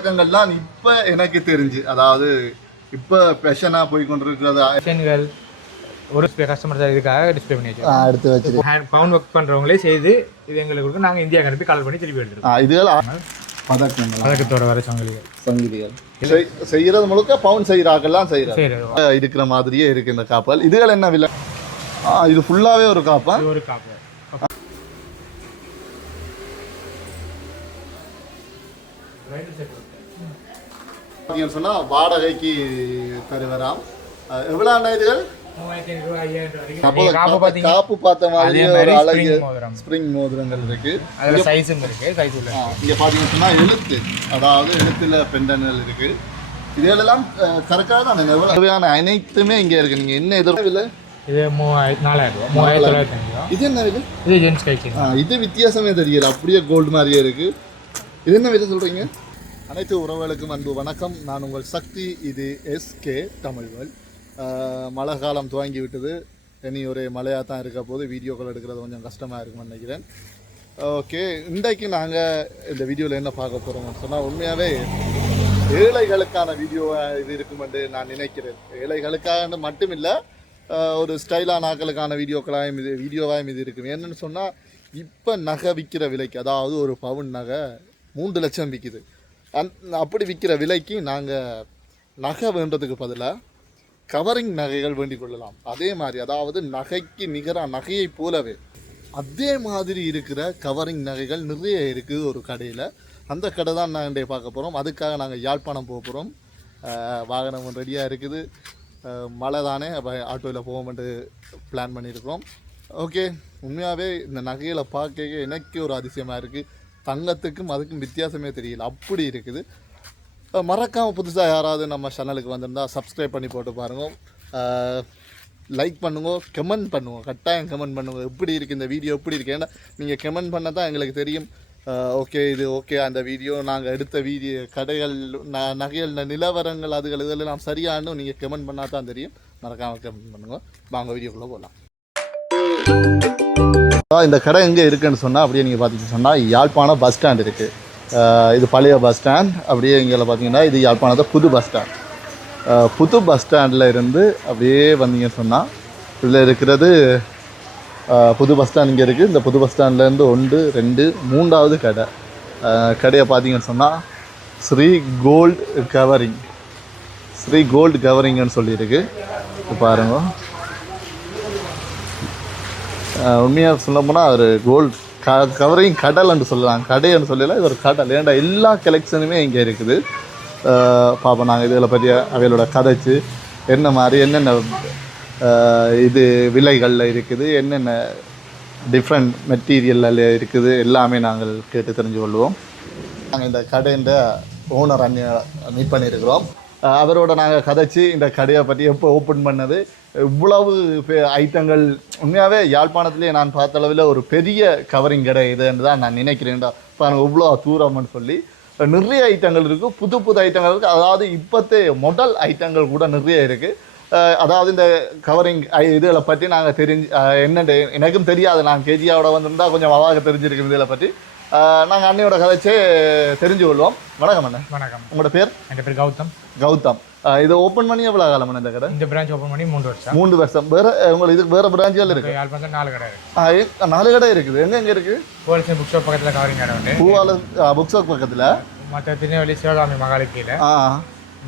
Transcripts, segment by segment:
பழக்கங்கள்லாம் இப்போ எனக்கு தெரிஞ்சு, அதாவது இப்போ ஃபேஷனாக போய் கொண்டிருக்கிறது ஃபேஷன்கள் ஒரு கஸ்டமர் இதுக்காக டிஸ்பிளே பண்ணி எடுத்து வச்சு பவுன் ஒர்க் பண்ணுறவங்களே செய்து இது எங்களுக்கு கொடுத்து நாங்கள் இந்தியாவுக்கு அனுப்பி கால் பண்ணி திருப்பி எடுத்துருக்கோம். இதுகள் பதக்கங்கள் பதக்கத்தோட வர சங்கிலிகள் செய்கிறது முழுக்க பவுன் செய்கிறாக்கெல்லாம் செய்கிறாங்க இருக்கிற மாதிரியே இருக்குது இந்த காப்பல். இதுகள் என்ன விலை? இது ஃபுல்லாகவே ஒரு காப்பா? ஒரு காப்பு சொன்னால் வாடகைக்கு தருவராம். எவ்வளோ இதுகள்? காப்பு பார்த்த மாதிரி ஒரு அழகு ஸ்ப்ரிங் மோதிரங்கள் இருக்கு. அதுல சைஸும் இருக்கு. சைஸ் உள்ள இங்க பாத்தீங்கன்னா சொன்னா எழுத்து, அதாவது எழுத்துல பெண்டன்கள் இருக்கு. இதெல்லாம் கரெக்டாக தான் தேவையான அனைத்துமே இங்க இருக்கு. நீங்க என்ன எதிர்வில்லை? இது 4000. இது என்ன இது? இது ஜென்ஸ் கை செயின். இது வித்தியாசமே தெரியல, அப்படியே கோல்டு மாதிரியே இருக்கு. இது என்ன விலை சொல்றீங்க? அனைத்து உறவுகளுக்கும் அன்பு வணக்கம். நான் உங்கள் சக்தி. இது எஸ்கே தமிழ் வேர்ல்ட். மழை காலம் துவங்கி விட்டது. இனி ஒரே மழையாக தான் இருக்க போது வீடியோக்கள் எடுக்கிறது கொஞ்சம் கஷ்டமாக இருக்கும்னு நினைக்கிறேன். ஓகே, இன்றைக்கு நாங்கள் இந்த வீடியோவில் என்ன பார்க்க போகிறோம்னு சொன்னால், உண்மையாகவே ஏழைகளுக்கான வீடியோவாக இது இருக்குமென்று நான் நினைக்கிறேன். ஏழைகளுக்காக மட்டும் இல்லை, ஒரு ஸ்டைலான ஆக்களுக்கான வீடியோவாகவும் இது இருக்கும். என்னென்னு சொன்னால், இப்போ நகை விற்கிற விலைக்கு, அதாவது ஒரு பவுன் நகை 3 லட்சம் விற்கிது. அப்படி விற்கிற விலைக்கு நாங்கள் நகை வேண்டதுக்கு பதிலாக கவரிங் நகைகள் வேண்டிக் கொள்ளலாம். அதே மாதிரி, அதாவது நகைக்கு நிகராக நகையை போலவே அதே மாதிரி இருக்கிற கவரிங் நகைகள் நிறைய இருக்குது ஒரு கடையில். அந்த கடை தான் நாங்கள் பார்க்க போகிறோம். அதுக்காக நாங்கள் யாழ்ப்பாணம் போக போகிறோம். வாகனம் ரெடியாக இருக்குது. மழை தானே, அப்போ ஆட்டோவில் போவோம்ட்டு பிளான் பண்ணியிருக்கிறோம். ஓகே, உண்மையாகவே இந்த நகைகளை பார்க்க எனக்கு ஒரு அதிசயமாக இருக்குது. தங்கத்துக்கும் அதுக்கும் வித்தியாசமே தெரியல, அப்படி இருக்குது. மறக்காமல் புதுசாக யாராவது நம்ம சேனலுக்கு வந்திருந்தால் சப்ஸ்கிரைப் பண்ணி போட்டு பாருங்கள். லைக் பண்ணுங்க, கமெண்ட் பண்ணுவோம், கட்டாயம் கமெண்ட் பண்ணுவோம். எப்படி இருக்குது இந்த வீடியோ, எப்படி இருக்குது? ஏன்னா நீங்கள் கமெண்ட் பண்ண தான் எங்களுக்கு தெரியும். ஓகே, இது ஓகே, அந்த வீடியோ நாங்கள் எடுத்த வீடியோ கடைகள் நகைகள் நிலவரங்கள் அதுகள் இதெல்லாம் சரியானு நீங்கள் கமெண்ட் பண்ணால் தான் தெரியும். மறக்காமல் கமெண்ட் பண்ணுங்கள். வாங்க வீடியோக்குள்ளே போகலாம். இந்த கடை எங்கே இருக்குதுன்னு சொன்னால், அப்படியே நீங்கள் பார்த்தீங்கன்னு சொன்னால் யாழ்ப்பாணம் பஸ் ஸ்டாண்ட் இருக்குது. இது பழைய பஸ் ஸ்டாண்ட். அப்படியே இங்கே பார்த்தீங்கன்னா இது யாழ்ப்பாணத்தை புது பஸ் ஸ்டாண்ட். புது பஸ் ஸ்டாண்டில் இருந்து அப்படியே வந்தீங்கன்னு சொன்னால் இதில் இருக்கிறது புது பஸ் ஸ்டாண்ட் இங்கே இருக்குது. இந்த புது பஸ் ஸ்டாண்ட்லேருந்து 1, 2, 3வது கடை. கடையை பார்த்தீங்கன்னு சொன்னால் Sri gold covering, Sri gold கவரிங்னு சொல்லியிருக்கு. பாருங்க, உண்மையாக சொல்ல போனால் ஒரு கோல்டு கவரிங் கடல்ன்னு சொல்லலாம். கடைன்னு சொல்லலாம், இது ஒரு கடல். ஏன்டா எல்லா கலெக்ஷனுமே இங்கே இருக்குது. பார்ப்போம் நாங்கள் இதில் பற்றி அவைகளோட கதைச்சு என்ன மாதிரி என்னென்ன இது விலைகளில் இருக்குது, என்னென்ன டிஃப்ரெண்ட் மெட்டீரியலில் இருக்குது, எல்லாமே நாங்கள் கேட்டு தெரிஞ்சு கொள்வோம். நாங்கள் இந்த கடைன்ற ஓனர் மீட் பண்ணியிருக்கிறோம். அவரோட நாங்கள் கதைச்சி இந்த கடையை பற்றி எப்போ ஓப்பன் பண்ணது, இவ்வளவு ஐட்டங்கள். உண்மையாகவே யாழ்ப்பாணத்துலேயே நான் பார்த்த அளவில் ஒரு பெரிய கவரிங் கடை இதுன்னு தான் நான் நினைக்கிறேன்டா. இப்போ நாங்கள் இவ்வளோ தூரம்னு சொல்லி நிறைய ஐட்டங்கள் இருக்குது, புது புது ஐட்டங்கள் இருக்குது. அதாவது இப்போத்தே மாடல் ஐட்டங்கள் கூட நிறைய இருக்குது. அதாவது இந்த கவரிங் இதில் பற்றி நாங்கள் என்னென்ன எனக்கும் தெரியாது. நான் கேஜியாவோட வந்திருந்தால் கொஞ்சம் அவாக தெரிஞ்சிருக்கேன் இதில் பற்றி. நாங்கள் அண்ணியோட கதைச்சே தெரிஞ்சு கொள்வோம். வணக்கம் அண்ணன். வணக்கம். உங்களோட பேர்? என் பேர் கௌதம். கௌதம். இதை ஓப்பன் பண்ணி எவ்வளோ காலம் இந்த கடை? இந்த பிரான்ச் ஓப்பன் பண்ணி 3 வருஷம். 3 வருஷம். வேறு உங்களுக்கு இதுக்கு வேறு பிரான்ச்சுகள் இருக்குது? யாழ்ப்பாணத்தில் 4 கடை இருக்குது. 4 கடை இருக்குது. எங்கே இருக்குது? ஹோல்சேல் புக் ஷாப் பக்கத்தில் கவரிங் கடை உண்டு. பூவால புக் ஷாப் பக்கத்தில். மற்ற திருநெல்வேலி சிவகாமி மகாலுக்கு கீழே.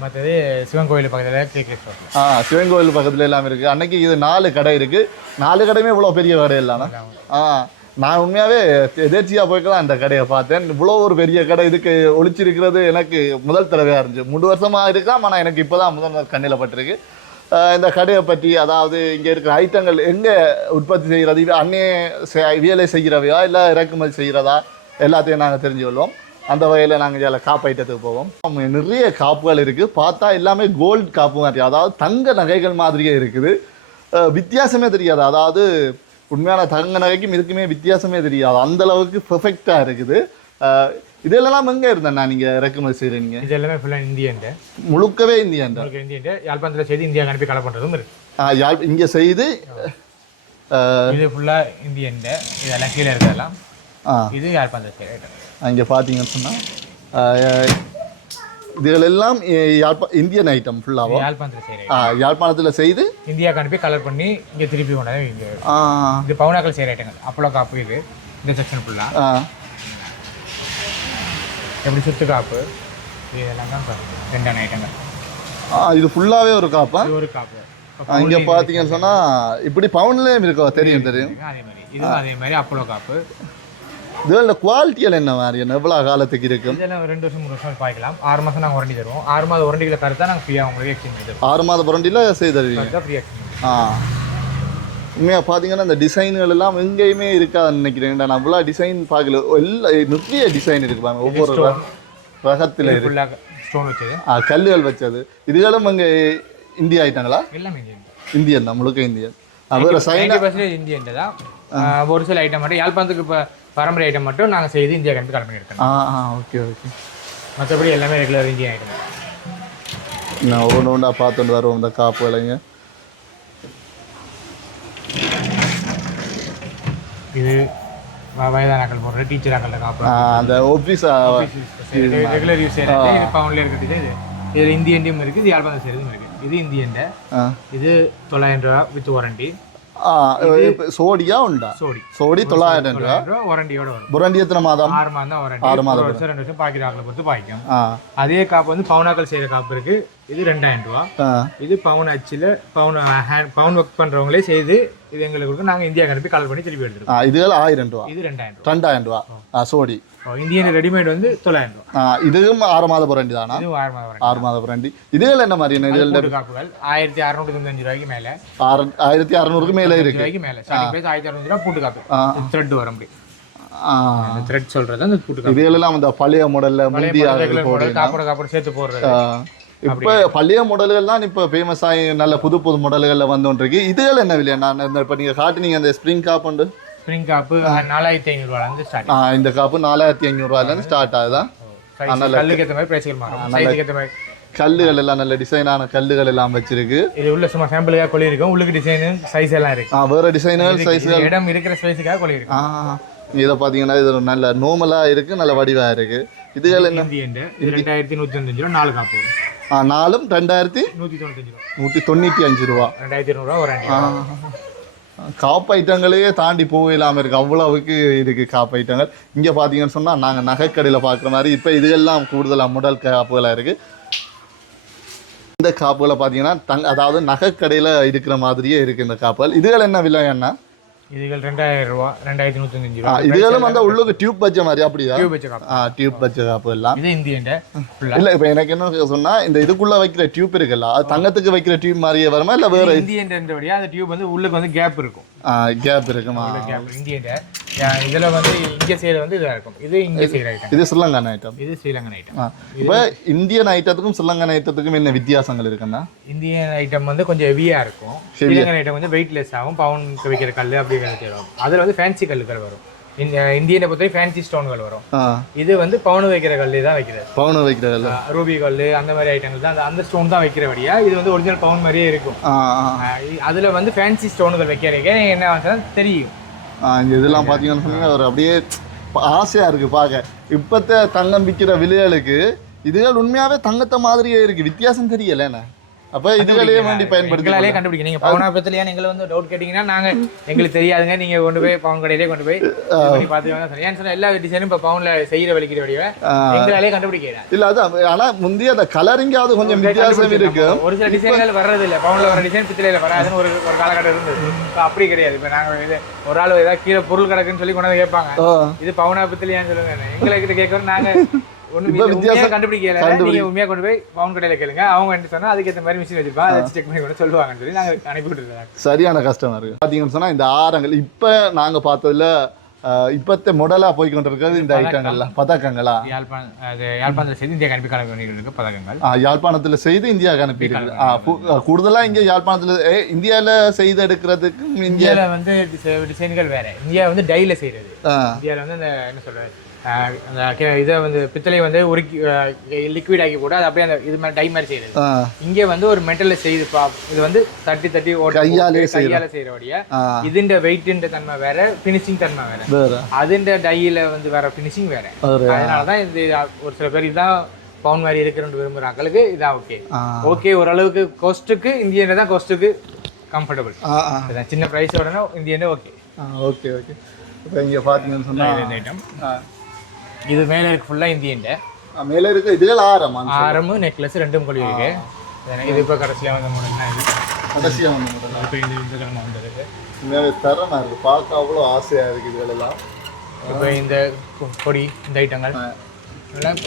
மற்றது சிவன் கோயில் பக்கத்தில் கேகே ஷாப். சிவன் கோயில் பக்கத்தில் எல்லாம் இருக்குது. அன்னைக்கு இது 4 கடை இருக்குது. 4 கடையுமே இவ்வளோ பெரிய கடை இல்லாம. நான் உண்மையாகவே எதேர்ச்சியாக போய்க்கலாம் இந்த கடையை பார்த்தேன். இவ்வளோ ஒரு பெரிய கடை இதுக்கு ஒழிச்சிருக்கிறது எனக்கு முதல் தடவையாக இருந்துச்சு. 3 வருஷமாக இருக்கலாம், ஆனால் எனக்கு இப்போ தான் முதல் கண்ணில் பட்டிருக்கு. இந்த கடையை பற்றி, அதாவது இங்கே இருக்கிற ஐட்டங்கள் எங்கே உற்பத்தி செய்கிறது, அன்னே வியலை செய்கிறவையா இல்லை இறக்குமதி செய்கிறதா, எல்லாத்தையும் நாங்கள் தெரிஞ்சு கொள்வோம். அந்த வகையில் நாங்கள் இதில் காப்பு ஐட்டத்துக்கு போவோம். நிறைய காப்புகள் இருக்குது. பார்த்தா எல்லாமே கோல்டு காப்பு மாதிரி, அதாவது தங்க நகைகள் மாதிரியே இருக்குது. வித்தியாசமே தெரியாது. அதாவது உண்மையான தங்க நகைக்கும் இதுக்குமே வித்தியாசமே தெரியாது. அந்தளவுக்கு பெர்ஃபெக்டாக இருக்குது. இதெல்லாம் எங்கே இருந்தேண்ணா நீங்கள் இறக்குமதி செய்கிறீங்க? இது எல்லாமே ஃபுல்லாக இந்தியன், முழுக்கவே இந்தியன். இந்தியன் யாழ்ப்பாணத்தில் செய்து இந்தியா அனுப்பி கலை பண்ணுறதும் இருக்குது. இங்கே செய்து இது ஃபுல்லாக இந்தியன். இதெல்லாம் கீழே இருக்கிறதெல்லாம் இது யாழ்ப்பாணத்தில் செய்கிற. இங்கே பார்த்தீங்கன்னு சொன்னால் இதுகள் எல்லாம் இந்தியன் ஐட்டம் ஃபுல்லாவோ? யாழ்ப்பாணத்தில் செய்கிறேன். யாழ்ப்பாணத்தில் செய்து இந்தியாவுக்கு அனுப்பி கலர் பண்ணி இங்கே திருப்பி கொண்டாந்து இங்கே இது பவுனாக்கள் செய்கிற ஐட்டங்கள். அப்பளோ காப்பு இது இந்த செக்ஷன் ஃபுல்லாக எப்படி சுத்து காப்பு இதெல்லாம் தான் ரெண்டான ஐட்டங்கள். இது ஃபுல்லாகவே ஒரு காப்பா? ஒரு காப்பு. இங்கே பார்த்தீங்கன்னு சொன்னால் இப்படி பவுன்லேயும் இருக்கோ? தெரியும் தெரியும். அதே மாதிரி இதுவும் அதே மாதிரி அப்பளோ காப்பு. இதோட குவாலிட்டியில் என்ன மாதிரி எவ்வளோ காலத்துக்கு இருக்கும்? இதெல்லாம் 2 வருஷம் 3 வருஷம் பாய்க்கலாம். 6 மாதம் நாங்கள் வாரண்டி தருவோம். 6 மாதம் வாரண்டிகளை தருத்தா நாங்கள் ஃப்ரீயாக உங்களுக்கு எக்ஸ்சேஞ்ச் பண்ணி தருவோம். 6 மாத வாரண்டியில் செய்து தருவீங்க? Free exchange. உண்மையாக பார்த்தீங்கன்னா இந்த டிசைன்கள் எல்லாம் எங்கேயுமே இருக்காதுன்னு நினைக்கிறேன். நான் அவ்வளோ டிசைன் பார்க்கல. நிறைய டிசைன் இருக்கு பாருங்க. ஒவ்வொரு ரகத்தில் ஃபுல்லாக ஸ்டோன் வச்சது, கல்லுகள் வச்சது. இதுகளும் அங்கே இந்தியா ஐட்டங்களா? எல்லாமே இந்தியன் தான், முழுக்க இந்தியன். வேறு சைனா இந்தியன் தான். ஒரு சில ஐட்டம் மட்டும் யாழ்ப்பாணத்துக்கு இப்போ பாரம்பரிய ஐட்டம் மட்டும் நாங்கள் செய்து இந்தியா கண்டு கடமை எடுக்கணும். Okay okay. மற்றபடி எல்லாமே ரெகுலர் இந்தியன் ஐட்டம். நான் ஒன்று ஒன்றா பார்த்துட்டு வருவோம் இந்த காப்பு விலைங்க. இது வயதானாக்கள் போடுற டீச்சராக்கள் காப்பு. அந்த ஆஃபீஸ் ரெகுலர் யூஸ் செய்யறது. இது பவுன்ல இருக்கிறது. இது இதில் இந்தியன்டையும் இருக்குது, இது யாழ்ப்பாணம் செய்கிறதும் இருக்குது. இது இந்தியன். இது 900 ரூபா வித் வாரண்டி. சோடியா உண்டா? சோடி 900 ரூபா வாரண்டியோட வரும். வாரண்டி எத்தனை மாதம்? 6 மாதம் தான் வாரண்டி. 6 மாதம் 2 வருஷம் பாக்கிற பொறுத்து பாய்க்கும். அதே காப்பு வந்து பவுனாக்கள் செய்கிற காப்பு இருக்கு. இது 2000 ரூபா. இது பவுன் அச்சில் பவுன் ஒர்க் பண்றவங்களே செய்து இது எங்களுக்கு கொடுத்து நாங்கள் இந்தியா அனுப்பி கலர் பண்ணி திருப்பி எடுத்துருக்கோம். இது 1000 ரூபா. இது 2000 ரூபா சோடி. இந்தியன் ரெடிமேட் வந்து 900 ரூபா. இதுவும் 6 மாத வாரண்டி தானா? இது 6 மாத வாரண்டி. இதுகள் என்ன மாதிரி காப்புகள் 1695 ரூபாய்க்கு மேல 1600க்கு மேல இருக்கு. மேல ஸ்டார்டிங் பிரைஸ் 1600 ரூபாய் பூட்டு காப்பு. த்ரெட் வர முடியும். த்ரெட் சொல்றது அந்த பூட்டு காப்பு. இதெல்லாம் அந்த பழைய மாடல்ல முந்தியா காப்போட சேர்த்து போடுறது. இப்ப பழைய மாடல்கள்லாம் இப்ப ஃபேமஸ் ஆகி நல்ல புது புது மாடல்கள்ல வந்துருக்கு. இதுகள் என்ன விலை? நான் இப்ப நீங்க காட்டுனீங்க அந்த ஸ்ப்ரிங் காப் உண்டு. ஸ்ப்ரிங் காப்பு 4500 ரூபாயில இருந்து ஸ்டார்ட். இந்த காப்பு 4500 ரூபாயில இருந்து ஸ்டார்ட் ஆகுதா? கல்லுக்கு ஏத்த மாதிரி பிரைஸ்கள் மாறும். சைஸ்க்கு ஏத்த மாதிரி கல்லுகள் எல்லாம் நல்ல டிசைனான கல்லுகள் எல்லாம் வச்சிருக்கு. இது உள்ள சும்மா சாம்பிளுக்காக கொள்ளி இருக்கும். உள்ளுக்கு டிசைன் சைஸ் எல்லாம் இருக்கு. வேற டிசைன்கள் சைஸ்கள் இடம் இருக்கிற ஸ்பேஸுக்காக கொள்ளி இருக்கு. இதை பார்த்தீங்கன்னா இது நல்ல நோமலா இருக்கு, நல்ல வடிவா இருக்கு. இதுகள் என்ன? 2195 ரூபா 4 காப்பு. 4ம் 2195 ரூபா. 2200 ரூபா வாரண்டி. காப்பு ஐட்டங்களே தாண்டி போகலாம இருக்கு, அவ்வளவுக்கு இருக்கு காப்பு ஐட்டங்கள். இங்க பாத்தீங்கன்னு சொன்னா நாங்க நகைக்கடையில் பார்க்குற மாதிரி இப்போ இதுகெல்லாம் கூடுதலாக முதல் காப்புகளாக இருக்கு. இந்த காப்புகளை பார்த்தீங்கன்னா அதாவது நகைக்கடையில் இருக்கிற மாதிரியே இருக்கு இந்த காப்புகள். இதுகள் என்ன விலை? என்ன இதுகள் 2000 ரூபா 2195 ரூபா. இதுகளும் வந்து உள்ளுக்கு டியூப் வச்ச மாதிரி அப்படியா? டியூப் வச்ச காப்பு. டியூப் வச்ச காப்பு எல்லாம் இது இந்தியன் இல்ல. இப்போ எனக்கு என்ன சொன்னா இந்த இதுக்குள்ள வைக்கிற டியூப் இருக்குல்ல, அது தங்கத்துக்கு வைக்கிற டியூப் மாதிரியே வருமா இல்ல வேற? இந்தியன்றபடியா அந்த டியூப் வந்து உள்ளுக்கு வந்து கேப் இருக்கும். கேப் இருக்குமா? இந்தியன் இதுல வந்து இங்க செய்யற வந்து இதா இருக்கும். இது இங்க செய்யற ஐட்டம். இது ஸ்ரீலங்கன் ஐட்டம். இது ஸ்ரீலங்கன் ஐட்டம். இப்போ இந்தியன் ஐட்டத்துக்கும் ஸ்ரீலங்கன் ஐட்டத்துக்கும் என்ன வித்தியாசங்கள் இருக்குன்னா? இந்தியன் ஐட்டம் வந்து கொஞ்சம் ஹெவியா இருக்கும். ஸ்ரீலங்கன் ஐட்டம் வந்து வெயிட்லெஸ் ஆகும். பவுனுக்கு வைக்கிற கல் அப்படி வரும். அதுல வந்து ஃபேன்சி கல்லுகள் வரும். இந்தியனை பொறுத்தவரை ஃபேன்சி ஸ்டோன்கள் வரும். இது வந்து பவுனு வைக்கிற கல்லு தான் வைக்கிறது. பவுனு வைக்கிற கல், ரூபி கல்லு அந்த மாதிரி ஐட்டங்கள் தான். அந்த ஸ்டோன் தான் வைக்கிறபடியா இது வந்து ஒரிஜினல் பவுன் மாதிரியே இருக்கும். அதுல வந்து ஃபேன்சி ஸ்டோன்கள் வைக்கிறதுக்கு என்ன ஆச்சுன்னா தெரியும். இதெல்லாம் பார்த்தீங்கன்னு சொன்னா ஒரு அப்படியே ஆசையா இருக்கு பார்க்க. இப்பத்த தங்கம் விற்கிற விலைகளுக்கு இதுகள் உண்மையாவே தங்கத்தை மாதிரியே இருக்கு, வித்தியாசம் தெரியல. என்ன அப்போ இதுகளே வேண்டி பயன்படுத்தி கண்டுபிடிக்க நீங்கள் பவுனா பத்திலையா எங்களை வந்து டவுட் கேட்டிங்கன்னா நாங்கள் எங்களுக்கு தெரியாதுங்க, நீங்கள் கொண்டு போய் பவுன் கடையிலே கொண்டு போய் பார்த்து ஏன்னு சொன்னால் எல்லா டிசைனும் இப்போ பவுனில் செய்கிற வலிக்கிற வடிவை எங்களாலே கண்டுபிடிக்கிறேன். இல்லை அது ஆனால் முந்தைய அந்த கலரிங்காவது கொஞ்சம் வித்தியாசம் இருக்கு. ஒரு சில டிசைன்கள் வர்றது இல்லை, பவுனில் வர டிசைன் பித்திலையில் வராதுன்னு ஒரு காலகட்டம் இருந்தது. இப்போ அப்படி கிடையாது. இப்போ நாங்கள் இது ஒரு ஆள் ஏதாவது கீழே பொருள் கிடக்குன்னு சொல்லி கொண்டாந்து கேட்பாங்க, இது பவுனா பத்திலையான்னு சொல்லுங்க. எங்களை கேட்கறோம் நாங்கள் கண்டுபிடிக்கல. நீங்க உண்மையா கொண்டு போய் பவுன் கடையில கேளுங்க, அவங்க என்ன சொன்னா அதுக்கேற்ற மாதிரி மிஷின் வச்சிருப்பாங்க, அதை வச்சு செக் பண்ணி கூட சொல்லுவாங்கன்னு சொல்லி நாங்க அனுப்பிவிட்டு இருக்கோம். சரியான கஸ்டமர் பாத்தீங்கன்னு சொன்னா இந்த ஆரங்கள் இப்ப நாங்க பார்த்ததுல இப்பத்த மாடலா போய் கொண்டிருக்கிறது இந்த ஐட்டங்கள்லாம் பதக்கங்களா? யாழ்ப்பாணத்துல செய்து இந்தியா அனுப்பி கலந்து பதக்கங்கள். யாழ்ப்பாணத்துல செய்து இந்தியாவுக்கு அனுப்பி இருக்கு. கூடுதலா இங்க யாழ்ப்பாணத்துல இந்தியால செய்து எடுக்கிறதுக்கு இந்தியால வந்து டிசைன்கள் வேற. இந்தியா வந்து டைல செய்யறது. இந்தியால வந்து இந்த என்ன சொல்றது அந்த இதை வந்து பித்தளை வந்து உருக்கி லிக்விட் ஆக்கி போட்டு அது அப்படியே அந்த இது மாதிரி டை மாதிரி செய்யறது. இங்கே வந்து ஒரு மெட்டல்ல செய்து இது வந்து தட்டி தட்டி கையால செய்யறபடியா இதுண்ட வெயிட் தன்மை வேற, பினிஷிங் தன்மை வேற, அதுண்ட டையில வந்து வேற பினிஷிங் வேற. அதனாலதான் இது ஒரு சில பேர் இதுதான் பவுன் மாதிரி இருக்கிறன்னு விரும்புகிறாங்களுக்கு இதான் ஓகே. ஓகே, ஓரளவுக்கு காஸ்ட்டுக்கு இந்தியன் தான் காஸ்ட்டுக்கு கம்ஃபர்டபுள். சின்ன ப்ரைஸோடனா இந்தியன் ஓகே. Okay okay. இப்போ இங்கே பார்த்தீங்கன்னு சொன்னால் இந்த ஐட்டம் இது மேலே இருக்கு ஃபுல்லாக இந்தியன். மேலே இருக்கு இதுகள் ஆரமு நெக்லஸ் ரெண்டும் கொள்ளி இருக்கு. இது இப்போ கடைசியாக வந்த மாடல் தான். இது கடைசியாக வந்த மாடல். இப்போ இந்த கிழமை வந்திருக்கு. தரமாக இருக்குது, பார்க்க அவ்வளோ ஆசையாக இருக்குது இதுகளெல்லாம். இப்போ இந்த கொடி இந்த ஐட்டங்கள் எல்லாம்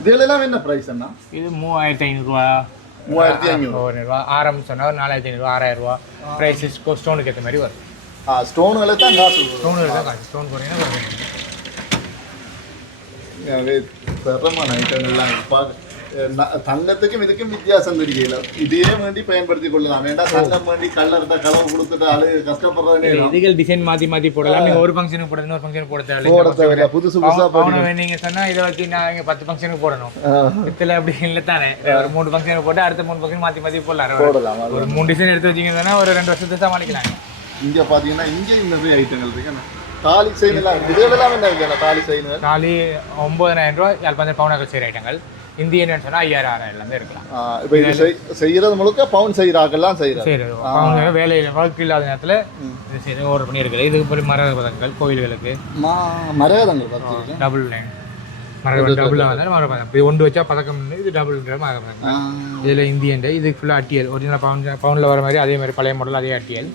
இதுகளெல்லாம் என்ன ப்ரைஸ் அண்ணா? இது 3500 3500 ஆரம் சொன்னால் 4500 6000 ப்ரைஸஸ் ஸ்டோனுக்கு ஏற்ற மாதிரி வரும். ஸ்டோனுகளை தான் காசு. ஸ்டோனுகள் தான் காசு. ஸ்டோன் போனீங்கன்னா தரமான ஐட்டங்கள்லாம் பார்க்க தங்கத்துக்கும் இதுக்கும் வித்தியாசம் தெரியல. இதே வேண்டி பயன்படுத்தி கொள்ளலாம். வேண்டாம் தங்கம் வேண்டி கல்லறுத்த கலவு கொடுத்துட்டு ஆளு கஷ்டப்படுறதே. இதுகள் டிசைன் மாற்றி போடலாம். நீங்கள் ஒரு ஃபங்க்ஷனுக்கு போட இன்னொரு ஃபங்க்ஷனுக்கு போட தேவையில்லை. புதுசு புதுசாக நீங்கள் சொன்னால் இதை வச்சு நான் 10 ஃபங்க்ஷனுக்கு போடணும். இதில் அப்படி இல்லை தானே. ஒரு 3 ஃபங்க்ஷனுக்கு போட்டு அடுத்த 3 ஃபங்க்ஷன் மாற்றி போடலாம். ஒரு 3 டிசைன் எடுத்து வச்சிங்கன்னா ஒரு 2 வருஷத்தை சமாளிக்கலாம். இங்கே பார்த்தீங்கன்னா இங்கே நிறைய ஐட்டங்கள் இருக்கு. தாலி செயின் எல்லாம் இதுகளெல்லாம் என்ன இருக்கு? தாலி செயின் தாலி 9000 ரூபா யாழ்ப்பாணத்தில் பவுனாக செய்கிற ஐட்டங்கள். இந்தியன் சொன்னால் 5000 எல்லாமே இருக்கலாம். இப்போ இது செய்கிறது முழுக்க பவுன் செய்கிறாங்கலாம் செய்கிறது. பவுன் வேலையில் வாழ்க்கை இல்லாத நேரத்தில் இது செய்து ஆர்டர் பண்ணி இருக்குது. இதுக்கு போய் மரகதங்கள் கோயில்களுக்கு மரகதங்கள் டபுள் லைன் மரகதம் டபுளாக வந்தாலும் மரகதம் இது ஒன்று வச்சா பதக்கம். இது டபுள்ன்ற மரகதம். இதில் இந்தியன் இது ஃபுல்லாக அட்டியல் ஒரிஜினல் பவுனில் வர மாதிரி அதே மாதிரி பழைய மாடல் அதே அட்டியல்.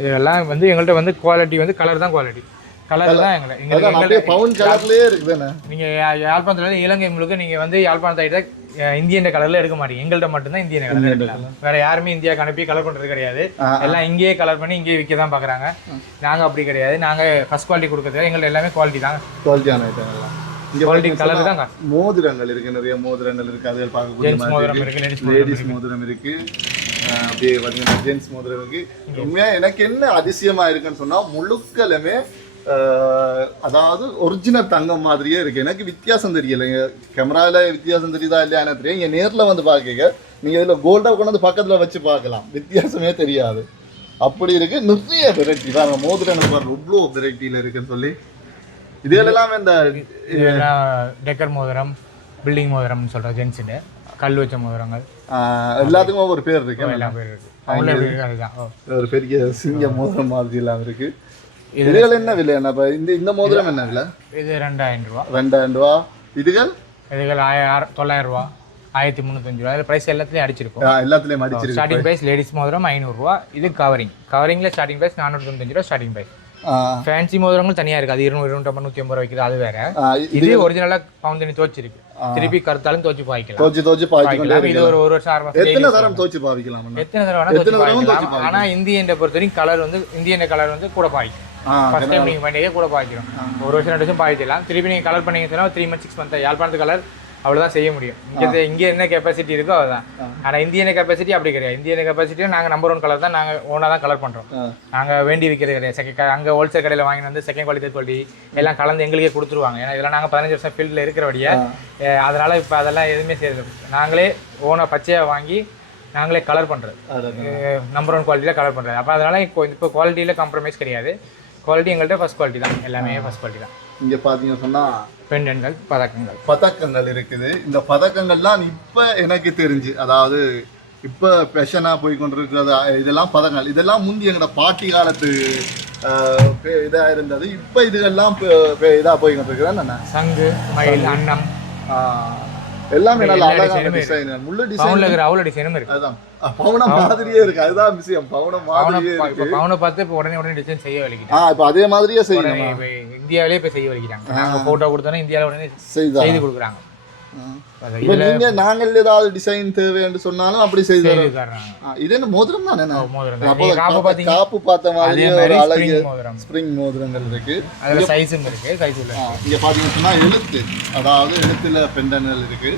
இதெல்லாம் வந்து எங்கள்கிட்ட வந்து குவாலிட்டி வந்து கலர் தான் குவாலிட்டி. கலர் தான் எங்களை பவுன் கலர்லேயே இருக்குதுண்ணே. நீங்கள் யாழ்ப்பாணத்தில் இலங்கை முழுக்க நீங்கள் வந்து யாழ்ப்பாணத்தை இந்தியன் கலரில் எடுக்க மாட்டீங்க. எங்கள்கிட்ட மட்டும்தான் இந்தியன் கலர் எடுக்கலாம். வேற யாருமே இந்தியாவுக்கு அனுப்பி கலர் பண்ணுறது கிடையாது. எல்லாம் இங்கேயே கலர் பண்ணி இங்கேயே விற்க தான் பார்க்குறாங்க. நாங்கள் அப்படி கிடையாது. நாங்கள் ஃபர்ஸ்ட் குவாலிட்டி கொடுக்குறது எங்கள்ட்ட எல்லாமே குவாலிட்டி தான். குவாலிட்டியான ஐட்டங்கள்லாம் குவாலிட்டி கலர் தான். மோதிரங்கள் இருக்கு, நிறைய மோதிரங்கள் இருக்கு. அதில் பார்க்கக்கூடிய மோதிரம் இருக்கு, லேடிஸ் மோதிரம் இருக்கு. அப்படியே பார்த்தீங்கன்னா ஜென்ஸ் மோதிரம் இருக்கு. உண்மையாக எனக்கு என்ன அதிசயமாக இருக்குன்னு சொன்னால் முழுக்கலுமே அதாவது ஒரிஜினல் தங்கம் மாதிரியே இருக்குது. எனக்கு வித்தியாசம் தெரியல. கேமராவில் வித்தியாசம் தெரியுதா இல்லையா எனக்கு தெரியும். இங்கே நேரில் வந்து பார்க்க நீங்கள் இதில் கோல்டாக கொண்டு வந்து பக்கத்தில் வச்சு பார்க்கலாம், வித்தியாசமே தெரியாது. அப்படி இருக்குது. நிறைய வெரைட்டி தான் மோதிரங்கள் பாருங்க, இவ்வளோ வெரைட்டியில் இருக்குன்னு சொல்லி. இதெல்லாம் இந்த டெக்கர் மோதிரம், பில்டிங் மோதிரம்னு சொல்கிறோம். ஜென்ஸுன்னு கல் வச்ச மோதிரங்கள் எல்லாத்துக்கும் ஒரு பேர் இருக்கு. எல்லா பேர் இருக்குது. அதுதான் ஒரு பெரிய சிங்க மோதிரம் மாதிரி எல்லாம் இருக்குது. இதுகள் என்ன விலை? இந்த மோதிரம் என்ன விலை? இது 2000 ரூபா. 2000 ரூபா. இதுகள் 900 ரூபா, 1305 ரூபா. இதில் ப்ரைஸ் எல்லாத்துலேயும் அடிச்சிருக்கும். எல்லாத்துலேயும் அடிச்சிருக்கு. ஸ்டார்டிங் ப்ரைஸ் லேடிஸ் மோதிரம் 500 ரூபா. இது கவரிங்கில் ஸ்டார்டிங் ப்ரைஸ் 495 ரூபா ஸ்டார்டிங் ப்ரைஸ். ஃபேன்சி மோதிரங்கள் தனியாக இருக்குது. அது 200 250 வைக்குது, அது வேற. இது ஒரிஜினலாக பவுன் தண்ணி துவச்சிருக்கு. திருப்பி கருத்தாலும் துவச்சி பாய்க்கலாம். இது ஒரு வருஷம் 6 மாதம் எத்தனை தரம் துவச்சி பாவிக்கலாம்? எத்தனை தடவை. ஆனால் இந்தியன் பொறுத்த வரைக்கும் கலர் வந்து இந்தியன் கலர் வந்து கூட பாய்க்கும். ஃபர்ஸ்ட் டைம் நீங்கள் பண்ணியே கூட பாய்க்கிறோம். ஒரு வருஷம் 2 வருஷம் பாய்ச்சிடலாம். திருப்பி நீங்கள் கலர் பண்ணீங்கன்னா 3 months 6 months யாழ்ப்பாணத்து கலர் அவ்வளோதான் செய்ய முடியும். இங்கே என்ன கெப்பாசிட்டி இருக்கோ அதுதான். ஆனால் இந்தியன் கெப்பாசிட்டி அப்படி கிடையாது. இந்தியன் கெப்பாசிட்டியும் நாங்கள் நம்பர் 1 கலர் தான் நாங்கள் ஓனாக தான் கலர் பண்ணுறோம். நாங்கள் வேண்டி விற்கிறது கிடையாது. அங்கே ஹோல்சேல் கடையில் வாங்கி வந்து செகண்ட் குவாலிட்டி தேர்ட் குவாலிட்டி எல்லாம் கலந்து எங்களுக்கே கொடுத்துருவாங்க. ஏன்னா இதெல்லாம் நாங்கள் 15 வருஷம் ஃபீல்டில் இருக்கிறபடியே அதனால் இப்போ அதெல்லாம் எதுவுமே செய்யறது. நாங்களே ஓனாக பச்சையாக வாங்கி நாங்களே கலர் பண்ணுறது, நம்பர் 1 குவாலிட்டியில் கலர் பண்ணுறது. அப்போ அதனால் இப்போ குவாலிட்டியில் காம்ப்ரமைஸ் கிடையாது. குவாலிட்டி எங்கள்கிட்ட ஃபர்ஸ்ட் குவாலிட்டி தான். எல்லாமே ஃபர்ஸ்ட் குவாலிட்டி தான். இங்கே பார்த்தீங்கன்னு சொன்னால் பெண்டன்கள், பதக்கங்கள் இருக்குது. இந்த பதக்கங்கள்லாம் இப்போ எனக்கு தெரிஞ்சு, அதாவது இப்போ ஃபேஷனாக போய் கொண்டிருக்கிறது இதெல்லாம் பதக்கங்கள். இதெல்லாம் முந்தி எங்களோட பாட்டி காலத்து இதாக இருந்தது. இப்போ இதுகெல்லாம் இதாக போய் கொண்டிருக்குதான் தானே. சங்கு, மயில், அன்னம் எல்லாமே நல்ல அழகான டிசைன். முள்ள டிசைன் அவ்வளோ டிசைனும் இருக்கு. அதுதான் பவுனம் மாதிரியே இருக்கு. அதுதான் விஷயம். பவுனம் மாதிரியே இருக்கு. பவுனை பார்த்து இப்போ உடனே டிசைன் செய்ய வலிக்கிட்டாங்க. இப்போ அதே மாதிரியே செய்யணும். இந்தியாவிலே இப்போ செய்ய வலிக்கிறாங்க. நாங்கள் ஃபோட்டோ கொடுத்தோன்னா இந்தியாவில் உடனே செய்து கொடுக்குறாங்க. நீங்க நாங்கள் ஏதாவது டிசைன் தேவை என்று சொன்னாலும் அப்படி செய்து தர்றாங்க. இது என்ன மோதிரம் தானே? காப்பு பார்த்த மாதிரி ஒரு அழகிய ஸ்ப்ரிங் மோதிரங்கள் இருக்கு. அதுல சைஸும் இருக்கு. சைஸ் உள்ள இங்க பாத்தீங்கன்னா சொன்னா எழுத்து, அதாவது எழுத்துல பெண்டன்கள் இருக்கு.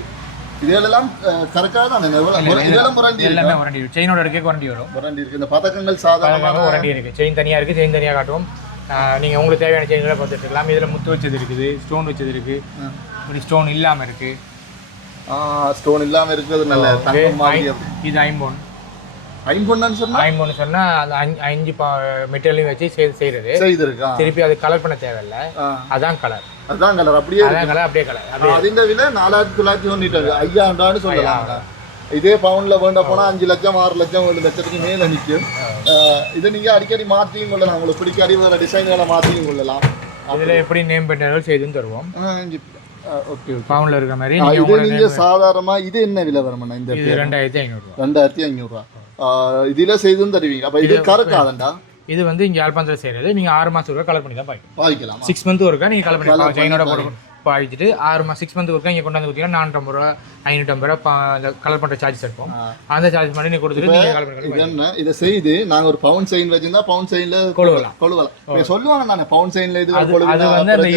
இதெல்லாம் கரெக்டாக தான். இதெல்லாம் முரண்டி எல்லாமே முரண்டி இருக்கு. செயினோட இருக்கே முரண்டி வரும். முரண்டி இருக்கு. இந்த பதக்கங்கள் சாதாரணமாக முரண்டி இருக்கு. செயின் தனியா இருக்கு, செயின் தனியா காட்டுவோம். நீங்க உங்களுக்கு தேவையான செயின்களை பார்த்துட்டு இருக்கலாம். இதுல முத்து வச்சது இருக்குது, ஸ்டோன் வச்சது இருக்கு, இப்படி ஸ்டோன் இல்லாம இருக்கு. ஸ்டோன் இல்லாம இருக்கிறது நல்ல தங்கம் மாதிரி. இது ஐம்பொன். ஐம்பொன்னு சொன்னா ஐம்பொன்னு சொன்னா அந்த 5 மெட்டீரியலையும் வச்சு செய்யறது செய்திருக்கா. திருப்பி அது கலர் பண்ண தேவையில்ல. அதான் கலர் அப்படியே அப்படியே கலர். அதிന്റെ விலை 4990 5000 சொல்லலாம். இதே பவுன்ல வேண்ட போனா 5 லட்சம் 6 லட்சம் 7 லட்சத்துக்கு மேல நிற்கும். இதை நீங்க அடிக்கடி மாற்றியும் கொள்ளலாம், உங்களுக்கு பிடிக்காடி வேற டிசைன்களை மாற்றியும் கொள்ளலாம். இதுல எப்படி நேம் பெட்டர்கள் செய்தும் தருவோம். ஓகே பவுன்ல இருக்கிற மாதிரி நீங்க சாதாரணமா இது என்ன விலை வரும்னா இந்த 2500 2500 இதுல செய்தும் தருவீங்க. அப்ப இது கறக்காதண்டா. இது வந்து இங்க யாழ்ப்பாணத்துல செய்யறது. நீங்க 6 மாசம் ஒருக்கா கலர் பண்ணி தான் பாய்க்கலாம். 6 மந்த் ஒருக்கா நீங்க கலர் பண்ணி செயினோட பாய்ச்சிட்டு 6 மந்த் ஒருக்கா இங்க கொண்டு வந்து கொடுத்தீங்கன்னா 450 ரூபா 550 ரூபா கலர் பண்ற சார்ஜஸ் இருக்கும். அந்த சார்ஜ் பண்ணி நீங்க கொடுத்துட்டு நீங்க கலர் பண்ணி என்ன இதை செய்து நாங்க ஒரு பவுன் செயின் வச்சிருந்தா பவுன் செயின்ல கொழுவலாம் சொல்லுவாங்க. நான் பவுன் செயின்ல இது அது வந்து அந்த